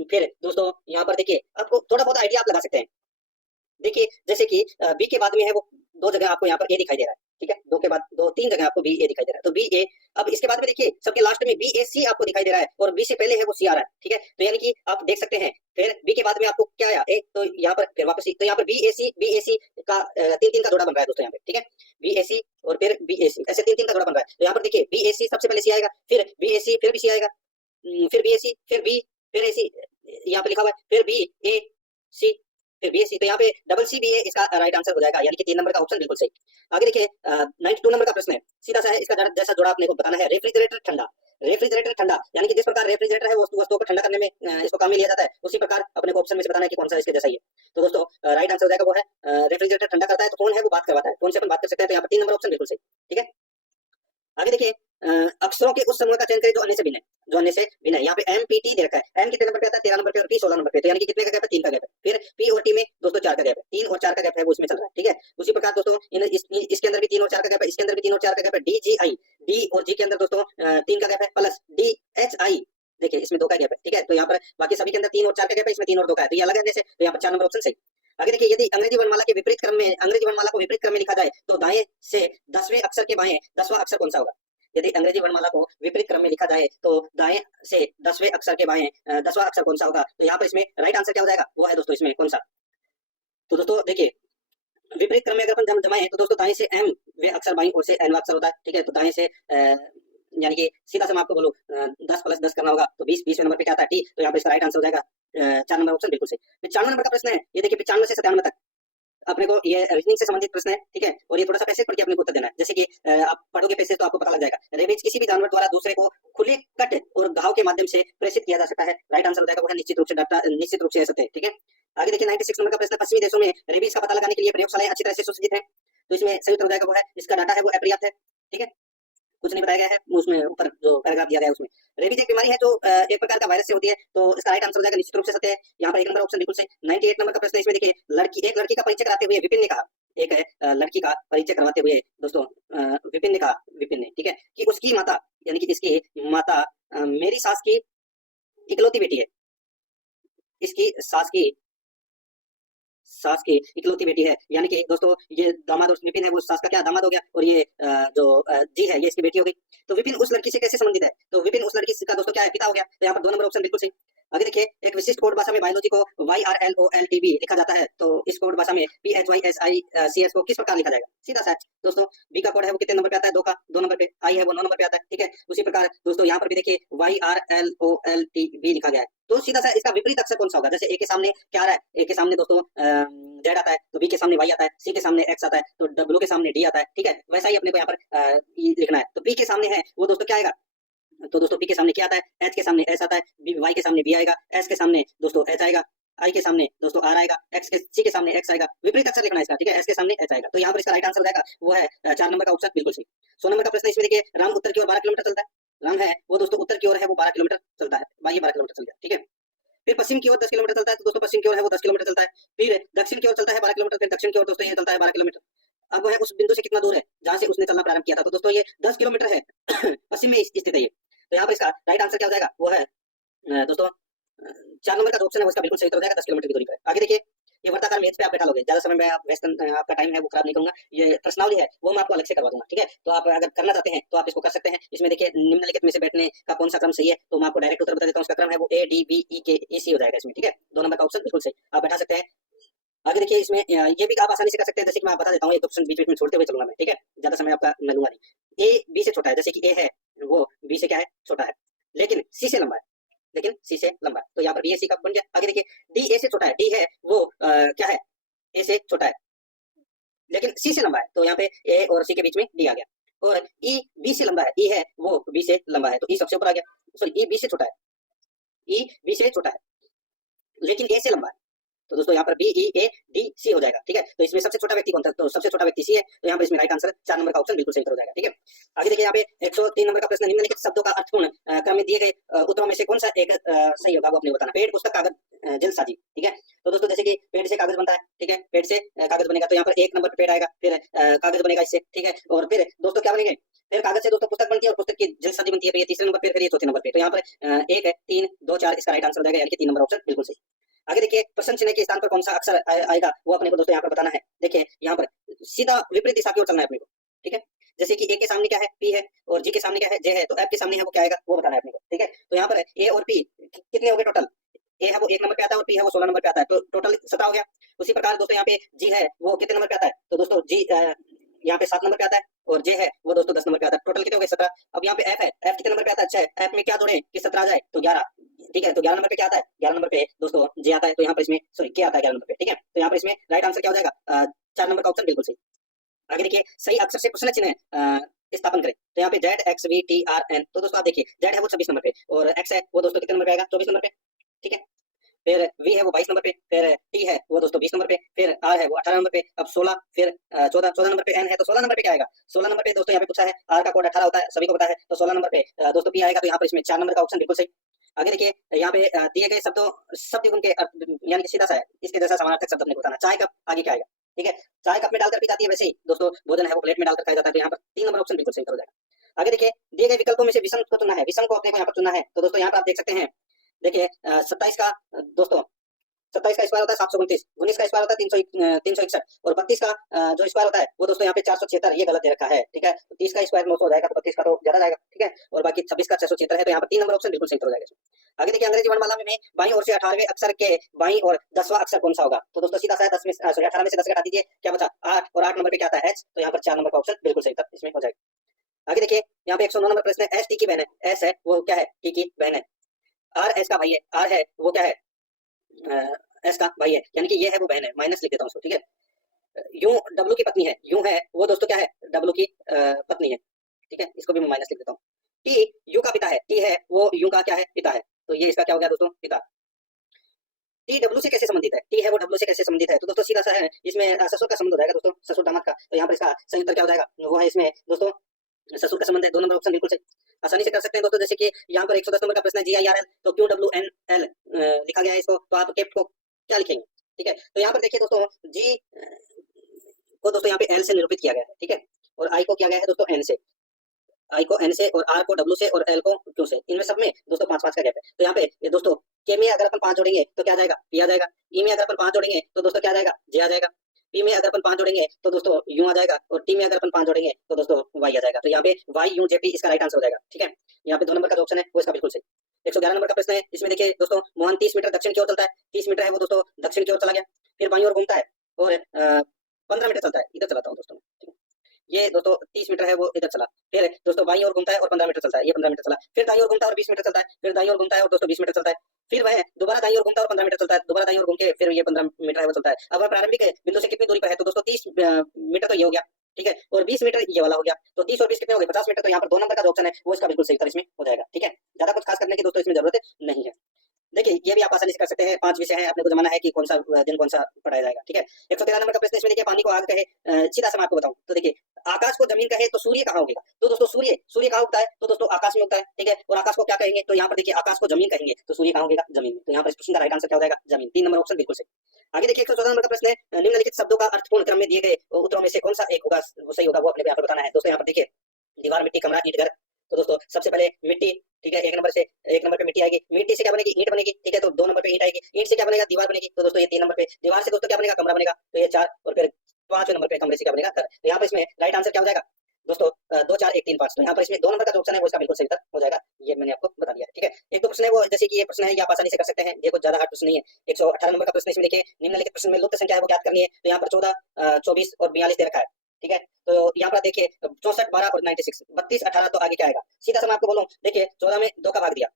फिर दोस्तों यहाँ पर देखिए आपको थोड़ा बहुत आइडिया आप लगा सकते हैं। देखिए जैसे कि बी के बाद में है वो 2 जगह आपको यहाँ पर ए दिखाई दे रहा है, ठीक है, 2 के बाद 3 जगह आपको बी ए दिखाई दे रहा है, तो बी ए। अब इसके बाद में देखिए सबके लास्ट में BAC आपको दिखाई दे रहा है और बी से पहले है वो सी आ रहा है, ठीक है। तो यानी कि आप देख सकते हैं फिर बी के बाद में आपको क्या आया ए, तो यहाँ पर फिर वापस तो यहाँ पर BAC का 3-3 का जोड़ा बन रहा है दोस्तों यहाँ पे, ठीक है। BAC और फिर BAC ऐसे 3-3 का जोड़ा बन रहा है। तो यहाँ पर देखिए BAC सबसे पहले सी आएगा, फिर BAC फिर भी सी आएगा, फिर BAC फिर बी फिर AC यहाँ पे लिखा हुआ है, फिर BAC फिर BAC। तो यहाँ पे CCBA इसका राइट आंसर हो जाएगा, यानी कि 3 नंबर का ऑप्शन बिल्कुल सही। आगे देखिए 92 नंबर का प्रश्न है, सीधा सा है, इसका जैसा जोड़ा आपने को बताना है। रेफ्रिजरेटर ठंडा, रेफ्रिजरेटर ठंडा यानी कि जिस प्रकार रेफ्रिजरेटर है वस्तुओं को ठंडा करने में इसको काम में लिया जाता है, उसी प्रकार अपने को ऑप्शन में से बताना है कि कौन सा इसके जैसा ही है। तो दोस्तों राइट आंसर हो जाएगा वो है रेफ्रिजरेटर ठंडा करता है। तो कौन है वो बात करवाता है, कौन से अपन बात कर सकते हैं? तो यहाँ पर 3 नंबर ऑप्शन बिल्कुल सही, ठीक है। आगे देखिए अक्षरों के उस समूह का चयन करें जो अन्य से भिन्न है, जो अन्य से भिन्न है। यहाँ पे MPT दे रखा है, M कितने नंबर पे आता है? 13 नंबर पे और P 16 नंबर पे। तो यानी कि कितने का गैप है? 3 का गैप है। फिर P और T में दोस्तों 4 का गैप है, 3 और 4 का गैप है वो इसमें चल रहा है, ठीक है। उसी प्रकार दोस्तों इसके अंदर भी 3 और 4 का गैप है, इसके अंदर भी 3 और 4 का गैप है। DGI D और G के अंदर दोस्तों 3 का गैप है, प्लस DHI देखिए इसमें 2 का गैप है, ठीक है। तो यहाँ पर बाकी सभी के अंदर 3 और 4 का गैप है, इसमें 3 और 2 का है, तो ये अलग है जैसे। तो यहाँ पर 4 नंबर ऑप्शन सही। आगे देखिए यदि अंग्रेजी वर्णमाला के विपरीत क्रम में अंग्रेजी वर्णमाला को विपरीत क्रम में लिखा जाए तो दाएं से 10वें अक्षर के बाएं 10वां अक्षर कौन सा होगा? यदि अंग्रेजी वर्णमाला को विपरीत क्रम में लिखा जाए तो दाएं से 10वें अक्षर के बाएं 10वां अक्षर कौन सा होगा? तो यहाँ पर इसमें राइट आंसर क्या हो जाएगा? वो है दोस्तों इसमें कौन सा? तो दोस्तों देखिए विपरीत क्रम में अगर अपन जमाएं तो दोस्तों दाएं से M वे अक्षर बाईं ओर से N अक्षर होता है, ठीक है। तो दाएं से यानी कि सीधा से मैं आपको बोलूं 10 + 10 करना होगा तो 20 नंबर पे क्या आता है? T। तो यहाँ पे इसका राइट आंसर हो जाएगा 4 नंबर ऑप्शन बिल्कुल सही। 95 नंबर का प्रश्न है, ये देखिए 95 से 97 तक अपने को ये रीजनिंग से संबंधित प्रश्न है, ठीक है। और ये थोड़ा सा पैसेज पढ़ के अपने को उत्तर देना है। जैसे कि आप पढ़ोगे पैसेज तो आपको पता लग जाएगा। रेबीज किसी भी जानवर द्वारा दूसरे को खुले कट और घाव के माध्यम से प्रेषित किया जा सकता है। राइट आंसर हो जाएगा वो है निश्चित रूप से ऐसा है, ठीक है। आगे देखिए 96 नंबर का प्रश्न, पश्चिमी देशों में रेबीज का पता लगाने के लिए प्रयोगशालाएं अच्छी तरह से सुसज्जित है। तो इसमें सही उत्तर हो जाएगा वो है इसका डाटा है वो अपर्याप्त है, ठीक है, कुछ नहीं बताया गया है उसमें, ऊपर जो पैराग्राफ दिया गया है उसमें। रेबीज एक बीमारी है जो एक प्रकार का वायरस से होती है, तो इसका राइट आंसर हो जाएगा निश्चित रूप से सत्य है। यहाँ पर 1 नंबर ऑप्शन बिल्कुल सही। 98 नंबर का प्रश्न, इसमें देखिए एक लड़की का परिचय कराते हुए विपिन ने कहा, एक है लड़की का परिचय करवाते हुए दोस्तों विपिन ने कहा, विपिन ने, ठीक है, कि उसकी माता यानी कि इसकी माता मेरी सास की इकलौती बेटी है, इसकी सास की इकलौती बेटी है। यानी कि दोस्तों ये दामाद और विपिन है वो सास का क्या दामाद हो गया, और ये जो जी है ये इसकी बेटी हो गई। तो विपिन उस लड़की से कैसे संबंधित है? तो विपिन उस लड़की का दोस्तों क्या है? पिता हो गया। तो यहाँ पर 2 नंबर ऑप्शन बिल्कुल सही। आगे देखिए, एक विशिष्ट कोड भाषा में बायोलॉजी को YRLOLTB लिखा जाता है, तो इस कोड भाषा में PHYSICS को किस प्रकार लिखा जाएगा? सीधा सा है दोस्तों, बी का कोड है वो कितने नंबर पे आता है? 2 का, 2 नंबर पे, आई है वो 9 नंबर पे आता है, ठीक है। उसी प्रकार दोस्तों यहाँ पर भी देखिए YRLOLTB लिखा गया है, तो सीधा सा इसका विपरीत अक्षर कौन सा होगा? जैसे ए के सामने क्या आ रहा है? ए के सामने दोस्तों जेड आता है, तो बी के सामने वाई आता है, सी के सामने एक्स आता है, तो डब्ल्यू के सामने डी आता है, ठीक है। वैसा ही अपने को यहाँ पर लिखना है, तो पी के सामने है वो दोस्तों क्या आएगा? तो दोस्तों पी के सामने क्या आता है? एच के सामने एस आता है, वाई के सामने बी आएगा, एस के सामने दोस्तों एच आएगा, आई के सामने दोस्तों आर आएगा, एक्स के सी के सामने एक्स आएगा, विपरीत अक्षर लिखना है इसका, ठीक है। एस के सामने एच आएगा, तो यहाँ पर इसका राइट आंसर हो जाएगा वो है 4 नंबर का ऑप्शन, बिल्कुल सही। 100 नंबर का प्रश्न इसमें देखिए, राम उत्तर की ओर 12 किलोमीटर चलता है। राम है वो दोस्तों उत्तर की ओर है, वो 12 किलोमीटर चलता है, बाकी 12 किलोमीटर चल गया, ठीक है। फिर पश्चिम की ओर 10 किलोमीटर चलता है, तो दोस्तों पश्चिम की ओर है वो 10 किलोमीटर चलता है। फिर दक्षिण की ओर चलता है 12 किलोमीटर, फिर दक्षिण की ओर दोस्तों ये चलता है 12 किलोमीटर। अब वो है उस बिंदु से कितना दूर है जहां से उसने चलना प्रारंभ किया था, तो दोस्तों ये 10 किलोमीटर है पश्चिम में स्थित है ये। तो यहाँ पर इसका राइट आंसर क्या हो जाएगा? वो है दोस्तों 4 नंबर का जो ऑप्शन है उसका बिल्कुल सही उत्तर हो जाएगा, 10 किलोमीटर की दूरी पर। आगे देखिए, ये वर्ताकार मेज पे आप बैठा लोगे, ज्यादा समय में आप वेस्ट आपका टाइम है वो खराब नहीं करूंगा, ये प्रश्नावली है वो मैं आपको अलग से करवा दूंगा, ठीक है। तो आप अगर करना चाहते हैं तो आप इसको कर सकते हैं। इसमें देखिए निम्नलिखित में से बैठने का कौन सा क्रम सही है, तो मैं आपको डायरेक्ट उत्तर बता देता हूँ। इसका क्रम है वो ADBEKEC हो जाएगा इसमें, ठीक है। 2 नंबर का ऑप्शन बिल्कुल सही, आप बैठा सकते हैं। आगे देखिए, इसमें ये भी आप आसानी से कर सकते हैं, जैसे कि मैं आप बता देता हूँ, एक ऑप्शन बीच बीच में छोड़ते हुए चलूंगा मैं, ठीक है, ज्यादा समय आपका मैं लूंगा नहीं। ए बी से छोटा है, जैसे कि ए है वो बी से क्या है? छोटा है, लेकिन सी से लंबा है, लेकिन सी से लंबा है, तो यहाँ पर बी ए सी का बन गया। आगे देखिए, डी ए से छोटा है, डी है वो क्या है? ए से छोटा है, लेकिन सी से लंबा है, तो यहाँ पे ए और सी के बीच में डी आ गया। और ई बी से लंबा है, ई है वो बी से लंबा है, तो ई सबसे ऊपर आ गया। सॉरी, ई बी से छोटा है, ई बी से छोटा है, लेकिन ए से लंबा है, तो दोस्तों यहाँ पर B E A D C हो जाएगा, ठीक है। तो इसमें सबसे छोटा व्यक्ति कौन था? तो सबसे छोटा व्यक्ति सी है, तो यहाँ पर इसमें राइट आंसर 4 नंबर का ऑप्शन बिल्कुल सही हो जाएगा, ठीक है। आगे देखिए, यहाँ पे 103 नंबर का प्रश्न, निम्नलिखित शब्दों का अर्थपूर्ण क्रम में दिए गए उत्तरों में से कौन सा एक सही होगा वो अपने बताना। पेड़, पुस्तक, कागज, जलसाजी, ठीक है। तो दोस्तों जैसे कि पेड़ से कागज बनता है, ठीक है, पेड़ से कागज बनेगा, तो यहाँ पर 1 नंबर पर पेड़ आएगा, फिर कागज बनेगा इससे, ठीक है। और फिर दोस्तों क्या बनेंगे? फिर कागज से दोस्तों पुस्तक बनती है, और पुस्तक की जलसाजी बनती है, तो ये तीसरे नंबर पे, फिर ये चौथे नंबर पे। तो यहाँ पर 1 है 3 2 4 इसका राइट आंसर हो जाएगा, यानी कि 3 नंबर ऑप्शन बिल्कुल सही। आगे देखिए, प्रश्न चिन्ह के स्थान पर कौन सा अक्षर आएगा वो अपने को दोस्तों यहाँ पर बताना है। देखिए यहाँ पर सीधा विपरीत दिशा की ओर चलना है अपने को, ठीक है। जैसे कि ए के सामने क्या है? पी है, और जी के सामने क्या है? जे है, तो एफ के सामने है वो क्या आएगा वो बताना है अपने को, ठीक है। तो यहाँ पर ए और पी कितने हो गए टोटल? ए है वो 1 नंबर पे आता है, और पी है वो 16 नंबर पे आता है, तो टोटल 17 हो गया। उसी प्रकार दोस्तों यहाँ पे जी है वो कितने नंबर पे आता है? तो दोस्तों जी यहाँ पे 7 नंबर पे आता है, और जे है वो दोस्तों 10 नंबर पे आता है, टोटल कितने हो गए? 17। अब यहाँ पे एफ है, एफ कितने नंबर पे आता है? 6। एफ में क्या जोड़े कि 17 आ जाए? तो 11, ठीक है। तो 11 नंबर पे क्या आता है? 11 नंबर पे दोस्तों जे आता है, तो यहाँ पर इसमें सॉरी क्या आता है 11 नंबर पे, ठीक है। तो यहाँ पर इसमें राइट आंसर क्या हो जाएगा? 4 नंबर का ऑप्शन बिल्कुल सही। आगे देखिए, सही अक्षर से प्रश्न चिन्ह स्थापन करें, तो यहाँ पे Z X V T R N, तो दोस्तों आप देखिए, जेड है वो 26 नंबर पे, और एक्स है वो दोस्तों कितने नंबर पे आएगा? 24 नंबर पे, ठीक है। फिर वी है वो 22 नंबर पे, फिर टी है वो दोस्तों 20 नंबर पे, फिर आर है वो 18 नंबर पे, अब 16, फिर 14 नंबर पे एन है, तो 16 नंबर पे क्या आएगा? 16 नंबर पे दोस्तों यहाँ पे पूछा है, आर का कोड 18 होता है, सभी को पता है, तो 16 नंबर पे दोस्तों पी आएगा, तो यहाँ पर इसमें 4 नंबर का ऑप्शन बिल्कुल सही। आगे देखिए, यहाँ पे दिए गए शब्दों शब्द उनके यानी कि सीधा सा है, इसके जैसा समानार्थक शब्द अपने को बताना। चाय कप आगे क्या आएगा? ठीक है, चाय कप में डालकर पी जाती है, वैसे ही दोस्तों भोजन है वो प्लेट में डालकर खाया जाता है, तो यहाँ पर 3 नंबर ऑप्शन बिल्कुल सही हो जाएगा। आगे देखिए, दिए गए विकल्पों में से विषम को चुनना है, विषम को अपने को यहाँ पर चुनना है, तो दोस्तों यहाँ पर आप देख सकते हैं, देखिए 27 का दोस्तों 27 का स्क्वायर होता है 729, 19 का स्क्वायर होता है 361, और 32 का जो स्क्वायर होता है वो दोस्तों यहाँ पे 476, ये गलत दे रखा है, ठीक है। तो 30 का स्क्वायर 900 हो जाएगा, तो 32 का तो ज्यादा जाएगा, ठीक है। और बाकी 26 का 676 है, तो यहाँ पर 3 नंबर ऑप्शन बिल्कुल सही हो जाएगा। आगे देखिए, अंग्रेजी वर्णमाला में बाईं ओर से 18वें अक्षर के बाईं और 10वां अक्षर कौन सा होगा? तो दोस्तों सीधा सा 10 में सॉरी 18 में से 10 घटा दीजिए, क्या बचा? 8, और 8 नंबर पे क्या आता है? एच, तो यहाँ पर 4 नंबर का ऑप्शन बिल्कुल सही इसमें हो जाएगा। आगे देखिए, यहाँ पे 109 नंबर प्रश्न है, एस टी की बहन है, एस है वो क्या है? टी की बहन है, आर एस का भाई है, आर है वो क्या है? एस का भाई है, यानी कि ये है वो बहन है, माइनस लिख देता हूँ उसको, ठीक है। यू डब्लू की पत्नी है, यू है वो दोस्तों क्या है? डब्लू की पत्नी है, ठीक है, इसको भी मैं माइनस लिख देता हूँ। टी यू का पिता है, टी है वो यू का क्या है? पिता है, तो ये इसका क्या हो गया दोस्तों? पिता। टी डब्लू से कैसे संबंधित है? टी है वो डब्लू से कैसे संबंधित है? तो दोस्तों सीधा सा है, इसमें ससुर का संबंध हो जाएगा दोस्तों, ससुर दामाद का, तो यहाँ पर इसका सही उत्तर क्या हो जाएगा? वो है इसमें दोस्तों ससुर का संबंध है, 2 नंबर ऑप्शन बिल्कुल सही, आसानी से कर सकते हैं दोस्तों। जैसे कि यहाँ पर 110 नंबर का प्रश्न है, GIRL, तो क्यू डब्ल्यू एन एल लिखा गया है इसको, तो आप कैप को क्या लिखेंगे? ठीक है, तो यहाँ पर देखिए दोस्तों, जी को दोस्तों यहाँ पे एल से निरूपित किया गया है, ठीक है, और आई को किया गया है दोस्तों एन से, आई को एन से, और आर को डब्ल्यू से, और एल को क्यू से, इनमें सब में दोस्तों 5-5 का गैप है। तो यहाँ पे ये दोस्तों के में अगर अपन 5 जोड़ेंगे तो क्या आ जाएगा? पी आ जाएगा। ई में अगर अपन 5 जोड़ेंगे तो दोस्तों क्या आ जाएगा? जे आ जाएगा। पी में अगर अपन 5 जोड़ेंगे तो दोस्तों यू आ जाएगा, और टी में अगर अपन 5 जोड़ेंगे तो दोस्तों वाई आ जाएगा। तो यहाँ पे वाई यू जे पी इसका राइट आंसर हो जाएगा, ठीक है। यहाँ पे 2 नंबर का जो ऑप्शन है वो इसका बिल्कुल सही। 111 नंबर का प्रश्न है, इसमें देखिए दोस्तों, मोहन 30 मीटर दक्षिण की ओर चलता है, 30 मीटर है वो दोस्तों दक्षिण की ओर चला गया, फिर बाईं ओर घूमता है और 15 मीटर चलता है, इधर चलाता हूँ दोस्तों, ठीक है। ये दोस्तों 30 मीटर है वो इधर चला, फिर दोस्तों बाईं ओर घूमता है और 15 मीटर चलता है, ये 15 मीटर चला, फिर दाईं ओर घूमता है और 20 मीटर चलता है, फिर दाईं ओर घूमता है और दोस्तों 20 मीटर चलता है, फिर वह दोबारा दाईं ओर घूमता है और 15 मीटर चलता है, दोबारा दाईं ओर घूम के फिर ये 15 मीटर है वो चलता है। अब वह प्रारंभिक बिंदु से कितनी दूरी पर है, तो दोस्तों 30 मीटर तो ये हो गया, ठीक है, और 20 मीटर ये वाला हो गया, तो 30 और 20 कितने हो गए, 50 मीटर। तो यहाँ पर 2 नंबर का जो ऑप्शन है वो इसका बिल्कुल सही उत्तर इसमें हो जाएगा, ठीक है। ज्यादा कुछ खास करने की दोस्तों इसमें जरूरत नहीं है। देखिए ये भी आप आसानी से कर सकते हैं, 5 विषय है, अपने को जमाना है कि कौन सा दिन कौन सा पढ़ाया जाएगा, ठीक है। 113 नंबर का प्रश्न इसमें देखिए, पानी को आग कहे, सीधा सा मैं आपको बताऊं तो देखिए, आकाश को जमीन कहे तो सूर्य कहाँ उगेगा, तो दोस्तों सूर्य सूर्य कहाँ उगता है, तो दोस्तों आकाश में उगता है, ठीक है। और आकाश को क्या कहेंगे, तो यहाँ पर देखिए आकाश को जमीन कहेंगे, तो सूर्य कहाँ उगेगा, जमीन में। तो यहाँ पर इस प्रश्न का राइट आंसर क्या हो जाएगा, जमीन। 3 नंबर ऑप्शन बिल्कुल सही। आगे देखिए 114 नंबर का प्रश्न है, निम्नलिखित शब्दों का अर्थपूर्ण क्रम में दिए गए उत्तरों में से कौन सा एक होगा, वो सही होगा, वो अपने को यहाँ पर बताना है दोस्तों। यहाँ पर देखिए, दीवार, मिट्टी, कमरा, ईंट, घर। तो दोस्तों सबसे पहले मिट्टी, ठीक है, 1 नंबर पे मिट्टी आएगी, मिट्टी से क्या बनेगी, ईंट बनेगी, ठीक है, तो 2 नंबर पे ईंट आएगी, ईंट से क्या बनेगा, दीवार बनेगी, तो दोस्तों ये 3 नंबर पे, दीवार से दोस्तों क्या बनेगा, कमरा बनेगा, तो ये 4, और फिर 5वें नंबर पे कमरे से क्या बनेगा, घर। तो यहाँ पर इसमें राइट आंसर क्या हो जाएगा दोस्तों, 2 4 1 3 5। तो यहाँ पर इसमें 2 नंबर का जो ऑप्शन है वो इसका बिल्कुल सही उत्तर हो जाएगा, ये मैंने आपको बता दिया, ठीक है। एक दो प्रश्न है वो, जैसे कि ये प्रश्न है ये आप आसानी से कर सकते हैं, ये कुछ ज्यादा हार्ड प्रश्न नहीं है। 118 नंबर का प्रश्न इसमें देखिए, निम्नलिखित प्रश्न में लुप्त संख्या है वो ज्ञात करनी है, तो यहाँ पर 14, 24 और 42 दे रखा है, ठीक है। तो यहाँ पर देखिए 64, 12 और 96, 32, 18, तो आगे क्या आएगा, सीधा सा मैं आपको बोलूं, देखिए 14 में 2 का भाग दिया,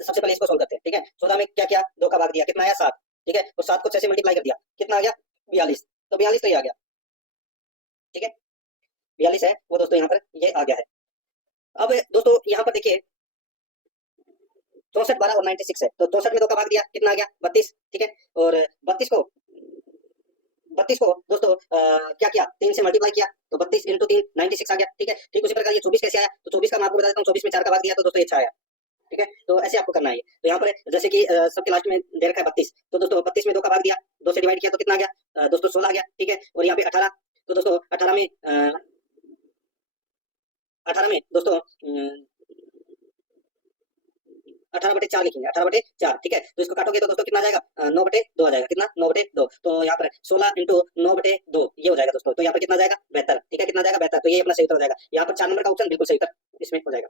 तो सबसे पहले इसको सोल्व करते हैं, ठीक है। 14 में क्या किया, 2 का भाग दिया, कितना आया, 7, ठीक है, और 7 को 6 से मल्टीप्लाई कर दिया, कितना आ गया, 42, तो 42 तो ये आ गया, ठीक है, 42 है वो दोस्तों यहाँ पर ये आ गया है। अब दोस्तों यहाँ पर देखिए 64, 12 और 96 है, तो 64 में 2 का भाग दिया, कितना आ गया, 32, ठीक है, और 32 को दोस्तों क्या किया, 3 से मल्टीप्लाई किया, तो 32 इंटू 3 96 आ गया, ठीक है। ठीक उसी प्रकार ये 24 कैसे आया, तो 24 का मैं आपको बता देता हूँ, 24 में 4 का भाग दिया, तो दोस्तों ये 6 आया, ठीक है। तो ऐसे आपको करना है। तो यहाँ पर जैसे कि सबके लास्ट में दे रखा है 32, तो दोस्तों 32 में 2 का भाग दिया, 2 से डिवाइड किया, तो कितना आ गया, दोस्तों 16 आ गया, ठीक है। और यहाँ पे 18, तो दोस्तों 18 में 18 में दोस्तों 18/4 लिखेंगे, 18/4, ठीक है। तो इसको काटोगे तो दोस्तों कितना आ जाएगा, 9/2 आ जाएगा, कितना, 9/2। तो यहाँ पर 16 इंटू 9/2 ये हो जाएगा दोस्तों, तो यहाँ पर कितना जाएगा, 72, ठीक है, कितना जाएगा, 72। तो ये अपना सही उत्तर हो जाएगा। यहाँ पर 4 नंबर का ऑप्शन बिल्कुल सही उत्तर इसमें हो जाएगा।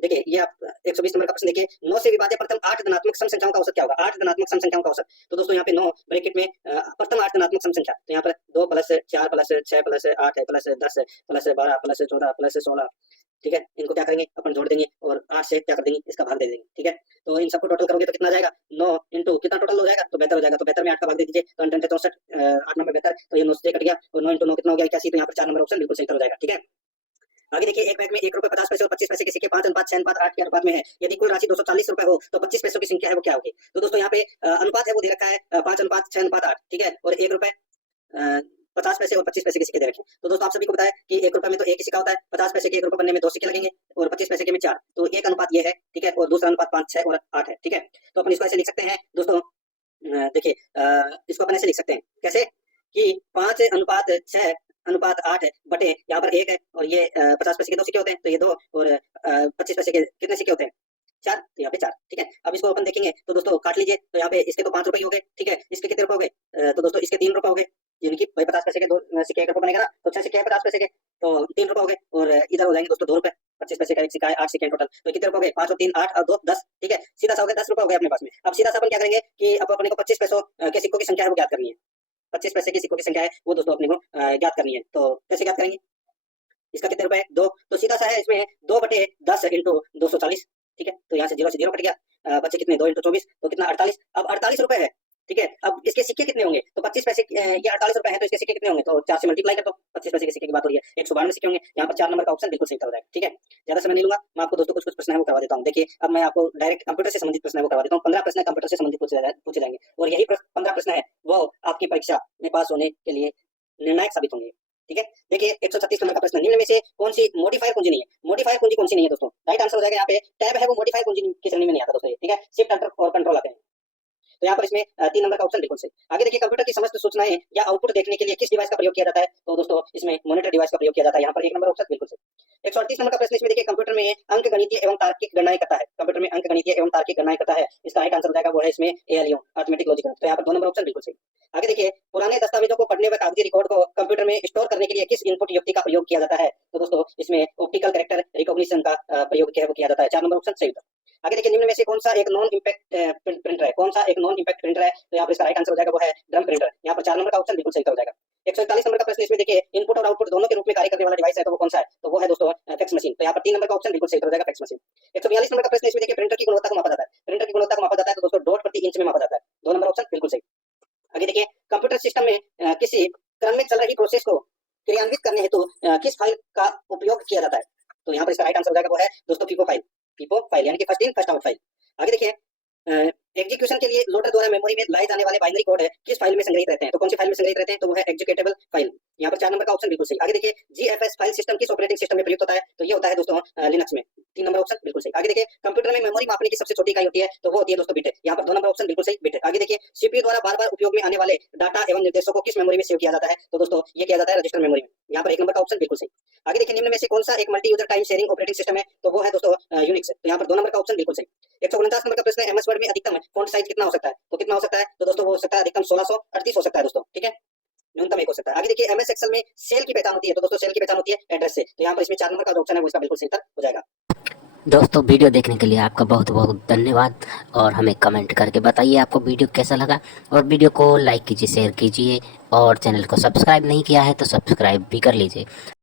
देखिए ये आप 120 नंबर का प्रश्न देखिए, 9 से विभाज्य प्रथम 8 धनात्मक सम संख्याओं का औसत क्या होगा, 8 धनात्मक सम संख्याओं का औसत। तो दोस्तों यहाँ पे 9 ब्रैकेट में प्रथम 8 धनात्मक सम संख्या, तो यहाँ पर 2 + 4 + 6 + 8 है, +10 + 12 + 14 + 16, ठीक है। इनको क्या करेंगे, अपन जोड़ देंगे और 8 से क्या कर देंगे, इसका भाग दे देंगे, ठीक है। तो इन सबको टोटल करोगे तो कितना जाएगा, 9 इंटू कितना टोटल हो जाएगा, तो 72 हो जाएगा। तो 72 में 8 का भाग दे दीजिए, तो 8 64, 8 9 72, तो ये 9 से कट गया, और 9 इंटू 9 कितना हो गया, 81। तो यहाँ पर 4 नंबर ऑप्शन बिल्कुल सही हो जाएगा, ठीक है। आगे देखिए, एक बैंक में 1 रुपए 50 पैसे और 25 पैसे के सिक्के 5 अनुपात 6 अनुपात 8 के अनुपात में है, यदि कुल राशि 240 रुपए हो तो 25 पैसों की संख्या है वो क्या होगी। तो दोस्तों यहाँ पे अनुपात है वो दे रखा है 5 अनुपात 6 अनुपात 8, ठीक है, और 1 रुपए 50 पैसे और 25 पैसे के सिक्के दे रखे हैं। तो दोस्तों आप सभी को पता है कि 1 रुपए में तो एक ही सिक्का होता है, 50 पैसे के 1 रुपए बनने में 2 सिक्के लगेंगे, और 25 पैसे के में 4, तो एक अनुपात ये है, ठीक है, और दूसरा अनुपात 5 6 और 8 है, ठीक है। तो अपन इसको ऐसे लिख सकते हैं दोस्तों, देखिए इसको अपन ऐसे लिख सकते हैं, कैसे कि 5 अनुपात 6 अनुपात 8 बटे यहाँ पर 1 है, और ये 50 पैसे के 2 सिक्के होते हैं, तो ये 2, और 25 पैसे के कितने सिक्के होते हैं, 4, तो यहाँ पे 4, ठीक है। अब इसको अपन देखेंगे तो दोस्तों काट लीजिए, तो यहाँ पे इसके तो 5 रुपए हो गए, ठीक है, इसके कितने रुपए हो गए, तो दोस्तों इसके 3 रुपए हो गए, यानी कि भाई 50 पैसे के 2 सिक्के 1 रुपए बनेगा ना, तो 6 सिक्के 50 पैसे के, तो 3 रुपए हो गए, और इधर हो जाएंगे दोस्तों 2 रुपए, 25 पैसे का एक सिक्का है, 8 सिक्के टोटल, तो कितने रुपए हो गए, 5 और 3 8 और 2 10, ठीक है। सीधा सा हो गया 10 रुपए हो गए अपने पास में। अब सीधा सा अपन क्या करेंगे कि अब अपने को 25 पैसों के सिक्कों की संख्या है वो ज्ञात करनी है, 25 पैसे के सिक्कों की संख्या है वो दोस्तों अपने को ज्ञात करनी है। तो कैसे ज्ञात करेंगे, इसका कितने रुपए, 2, तो सीधा सा है इसमें 2/10 इंटू 240, ठीक है। तो यहाँ से 0 से 0 कट गया, बचे कितने, 2 इंटू 24, तो कितना 48। अब 48 रुपए है, ठीक है। अब इसके सिक्के कितने होंगे, तो 25 पैसे ये 48 रुपए है, तो इसके सिक्के कितने होंगे, तो 4 से मल्टीप्लाई कर दो, 25 पैसे के सिक्के की बात हो रही है, 192 सिक्के होंगे। यहाँ पर 4 नंबर का ऑप्शन बिल्कुल सही हो जाएगा, ठीक है। ज्यादा समय नहीं लूंगा, मैं आपको दोस्तों कुछ प्रश्न है वो करवा देता हूँ। देखिए अब मैं आपको डायरेक्ट कंप्यूटर से संबंधित प्रश्न है वो करवा देता हूँ। 15 प्रश्न कंप्यूटर से संबंधित पूछे जाएंगे, और यही 15 प्रश्न है वो आपकी परीक्षा में पास होने के लिए निर्णायक साबित होंगे, ठीक है। देखिए 136 नंबर का प्रश्न, निम्न में से कौन सी मॉडिफायर कुंजी नहीं है, मॉडिफायर कुंजी कौन सी नहीं है दोस्तों, राइट आंसर हो जाएगा यहाँ पे टैब है वो मॉडिफायर कुंजी की श्रेणी में नहीं आता दोस्तों, ठीक है। शिफ्ट एंटर और कंट्रोल आते हैं, तो यहाँ पर इसमें 3 नंबर का ऑप्शन बिल्कुल सही। आगे देखिए, कंप्यूटर की समस्त सूचनाएं या आउटपुट देखने के लिए किस डिवाइस का प्रयोग किया जाता है, तो दोस्तों इसमें मॉनिटर डिवाइस का प्रयोग किया जाता है। यहाँ पर 1 नंबर ऑप्शन बिल्कुल सही। 138 नंबर का प्रश्न, इसमें देखिए कंप्यूटर में अंक गणितीय एवं तार्किक गणनाएं करता है, कंप्यूटर में अंक गणितीय एवं तार्किक गणनाएं करता है, इसका राइट आंसर हो जाएगा वो है इसमें ALU अरिथमेटिक लॉजिक, तो यहाँ पर 2 नंबर ऑप्शन बिल्कुल सही। आगे देखिए, पुराने दस्तावेजों को पढ़ने व कागजी रिकॉर्ड को कंप्यूटर में स्टोर करने के लिए किस इनपुट युक्ति का प्रयोग किया जाता है, तो दोस्तों इसमें ऑप्टिकल कैरेक्टर रिकॉग्निशन का प्रयोग किया जाता है। 4 नंबर ऑप्शन सही। आगे देखिए निम्न में से कौन सा एक नॉन इम्पैक्ट प्रिंटर है, कौन सा एक नॉन इम्पैक्ट प्रिंटर है, तो यहाँ पर इसका राइट आंसर हो जाएगा वो है ड्रम प्रिंटर। यहाँ पर 4 नंबर का ऑप्शन बिल्कुल सही हो जाएगा। 141 नंबर का प्रश्न इसमें देखिए इनपुट और आउटपुट दोनों के रूप में कार्य करने वाला डिवाइस है, तो वो कौन सा है, तो वो है दोस्तों फैक्स मशीन। तो यहाँ पर 3 नंबर का ऑप्शन बिल्कुल सही हो जाएगा, फैक्स मशीन। 142 नंबर का प्रश्न इसमें देखिए प्रिंटर की गुणवत्ता को मापा जाता है, प्रिंटर की गुणवत्ता को मापा जाता है तो दोस्तों डॉट प्रति इंच में मापा जाता है। 2 नंबर ऑप्शन बिल्कुल सही। आगे देखिए कंप्यूटर सिस्टम में किसी क्रम में चल रही प्रोसेस को क्रियान्वित करने हेतु किस फाइल का उपयोग किया जाता है, तो यहाँ पर इसका राइट आंसर हो जाएगा वो है दोस्तों फीफो फाइल, फीफो फाइल यानी कि first in first out file. आगे देखिए एग्जीक्यूशन के लिए लोडर द्वारा मेमोरी में लाए जाने वाले बाइनरी कोड है किस फाइल में संग्रहित रहते हैं, तो कौन सी फाइल में संग्रहित रहते हैं, तो वो है एग्जीक्यूटेबल फाइल। यहाँ पर 4 नंबर का ऑप्शन बिल्कुल सही। आगे देखिए जीएफएस फाइल सिस्टम किस ऑपरेटिंग सिस्टम में प्रयुक्त होता है, तो ये होता है दोस्तों लिनक्स में। 3 नंबर ऑप्शन बिल्कुल सही। आगे देखिए कंप्यूटर में मेमोरी मापने की सबसे छोटी इकाई होती है, तो वो होती है दोस्तों बिट। यहाँ पर 2 नंबर ऑप्शन बिल्कुल सही, बिट। आगे देखिए सीपीयू द्वारा बार बार उपयोग में आने वाले डाटा एवं निर्देशों को किस मेमोरी में सेव किया जाता है, तो दोस्तों ये किया जाता है रजिस्टर मेमोरी में। यहाँ पर 1 नंबर का ऑप्शन बिल्कुल सही। आगे देखिए निम्न में से कौन सा एक multi user time sharing operating system है, तो वो है दोस्तों यूनिक्स। तो यहाँ पर 2 नंबर का ऑप्शन बिल्कुल सही। 149 नंबर का प्रश्न है एमएस वर्ड में अधिकतम फॉन्ट साइज कितना हो सकता है, तो कितना हो सकता है, तो दोस्तों वो हो सकता है अधिकतम 1638 हो सकता है दोस्तों, ठीक है, न्यूनतम 1 हो सकता है। आगे देखिए एमएस एक्सेल में सेल की पहचान होती है, तो दोस्तों सेल की पहचान होती है एड्रेस से, तो यहाँ पर इसमें 4 नंबर का जो ऑप्शन है वो इसका बिल्कुल सही उत्तर हो जाएगा। दोस्तों वीडियो देखने के लिए आपका बहुत बहुत धन्यवाद और हमें कमेंट करके बताइए आपको वीडियो कैसा लगा और वीडियो को लाइक कीजिए, शेयर कीजिए और चैनल को सब्सक्राइब नहीं किया है तो सब्सक्राइब भी कर लीजिए।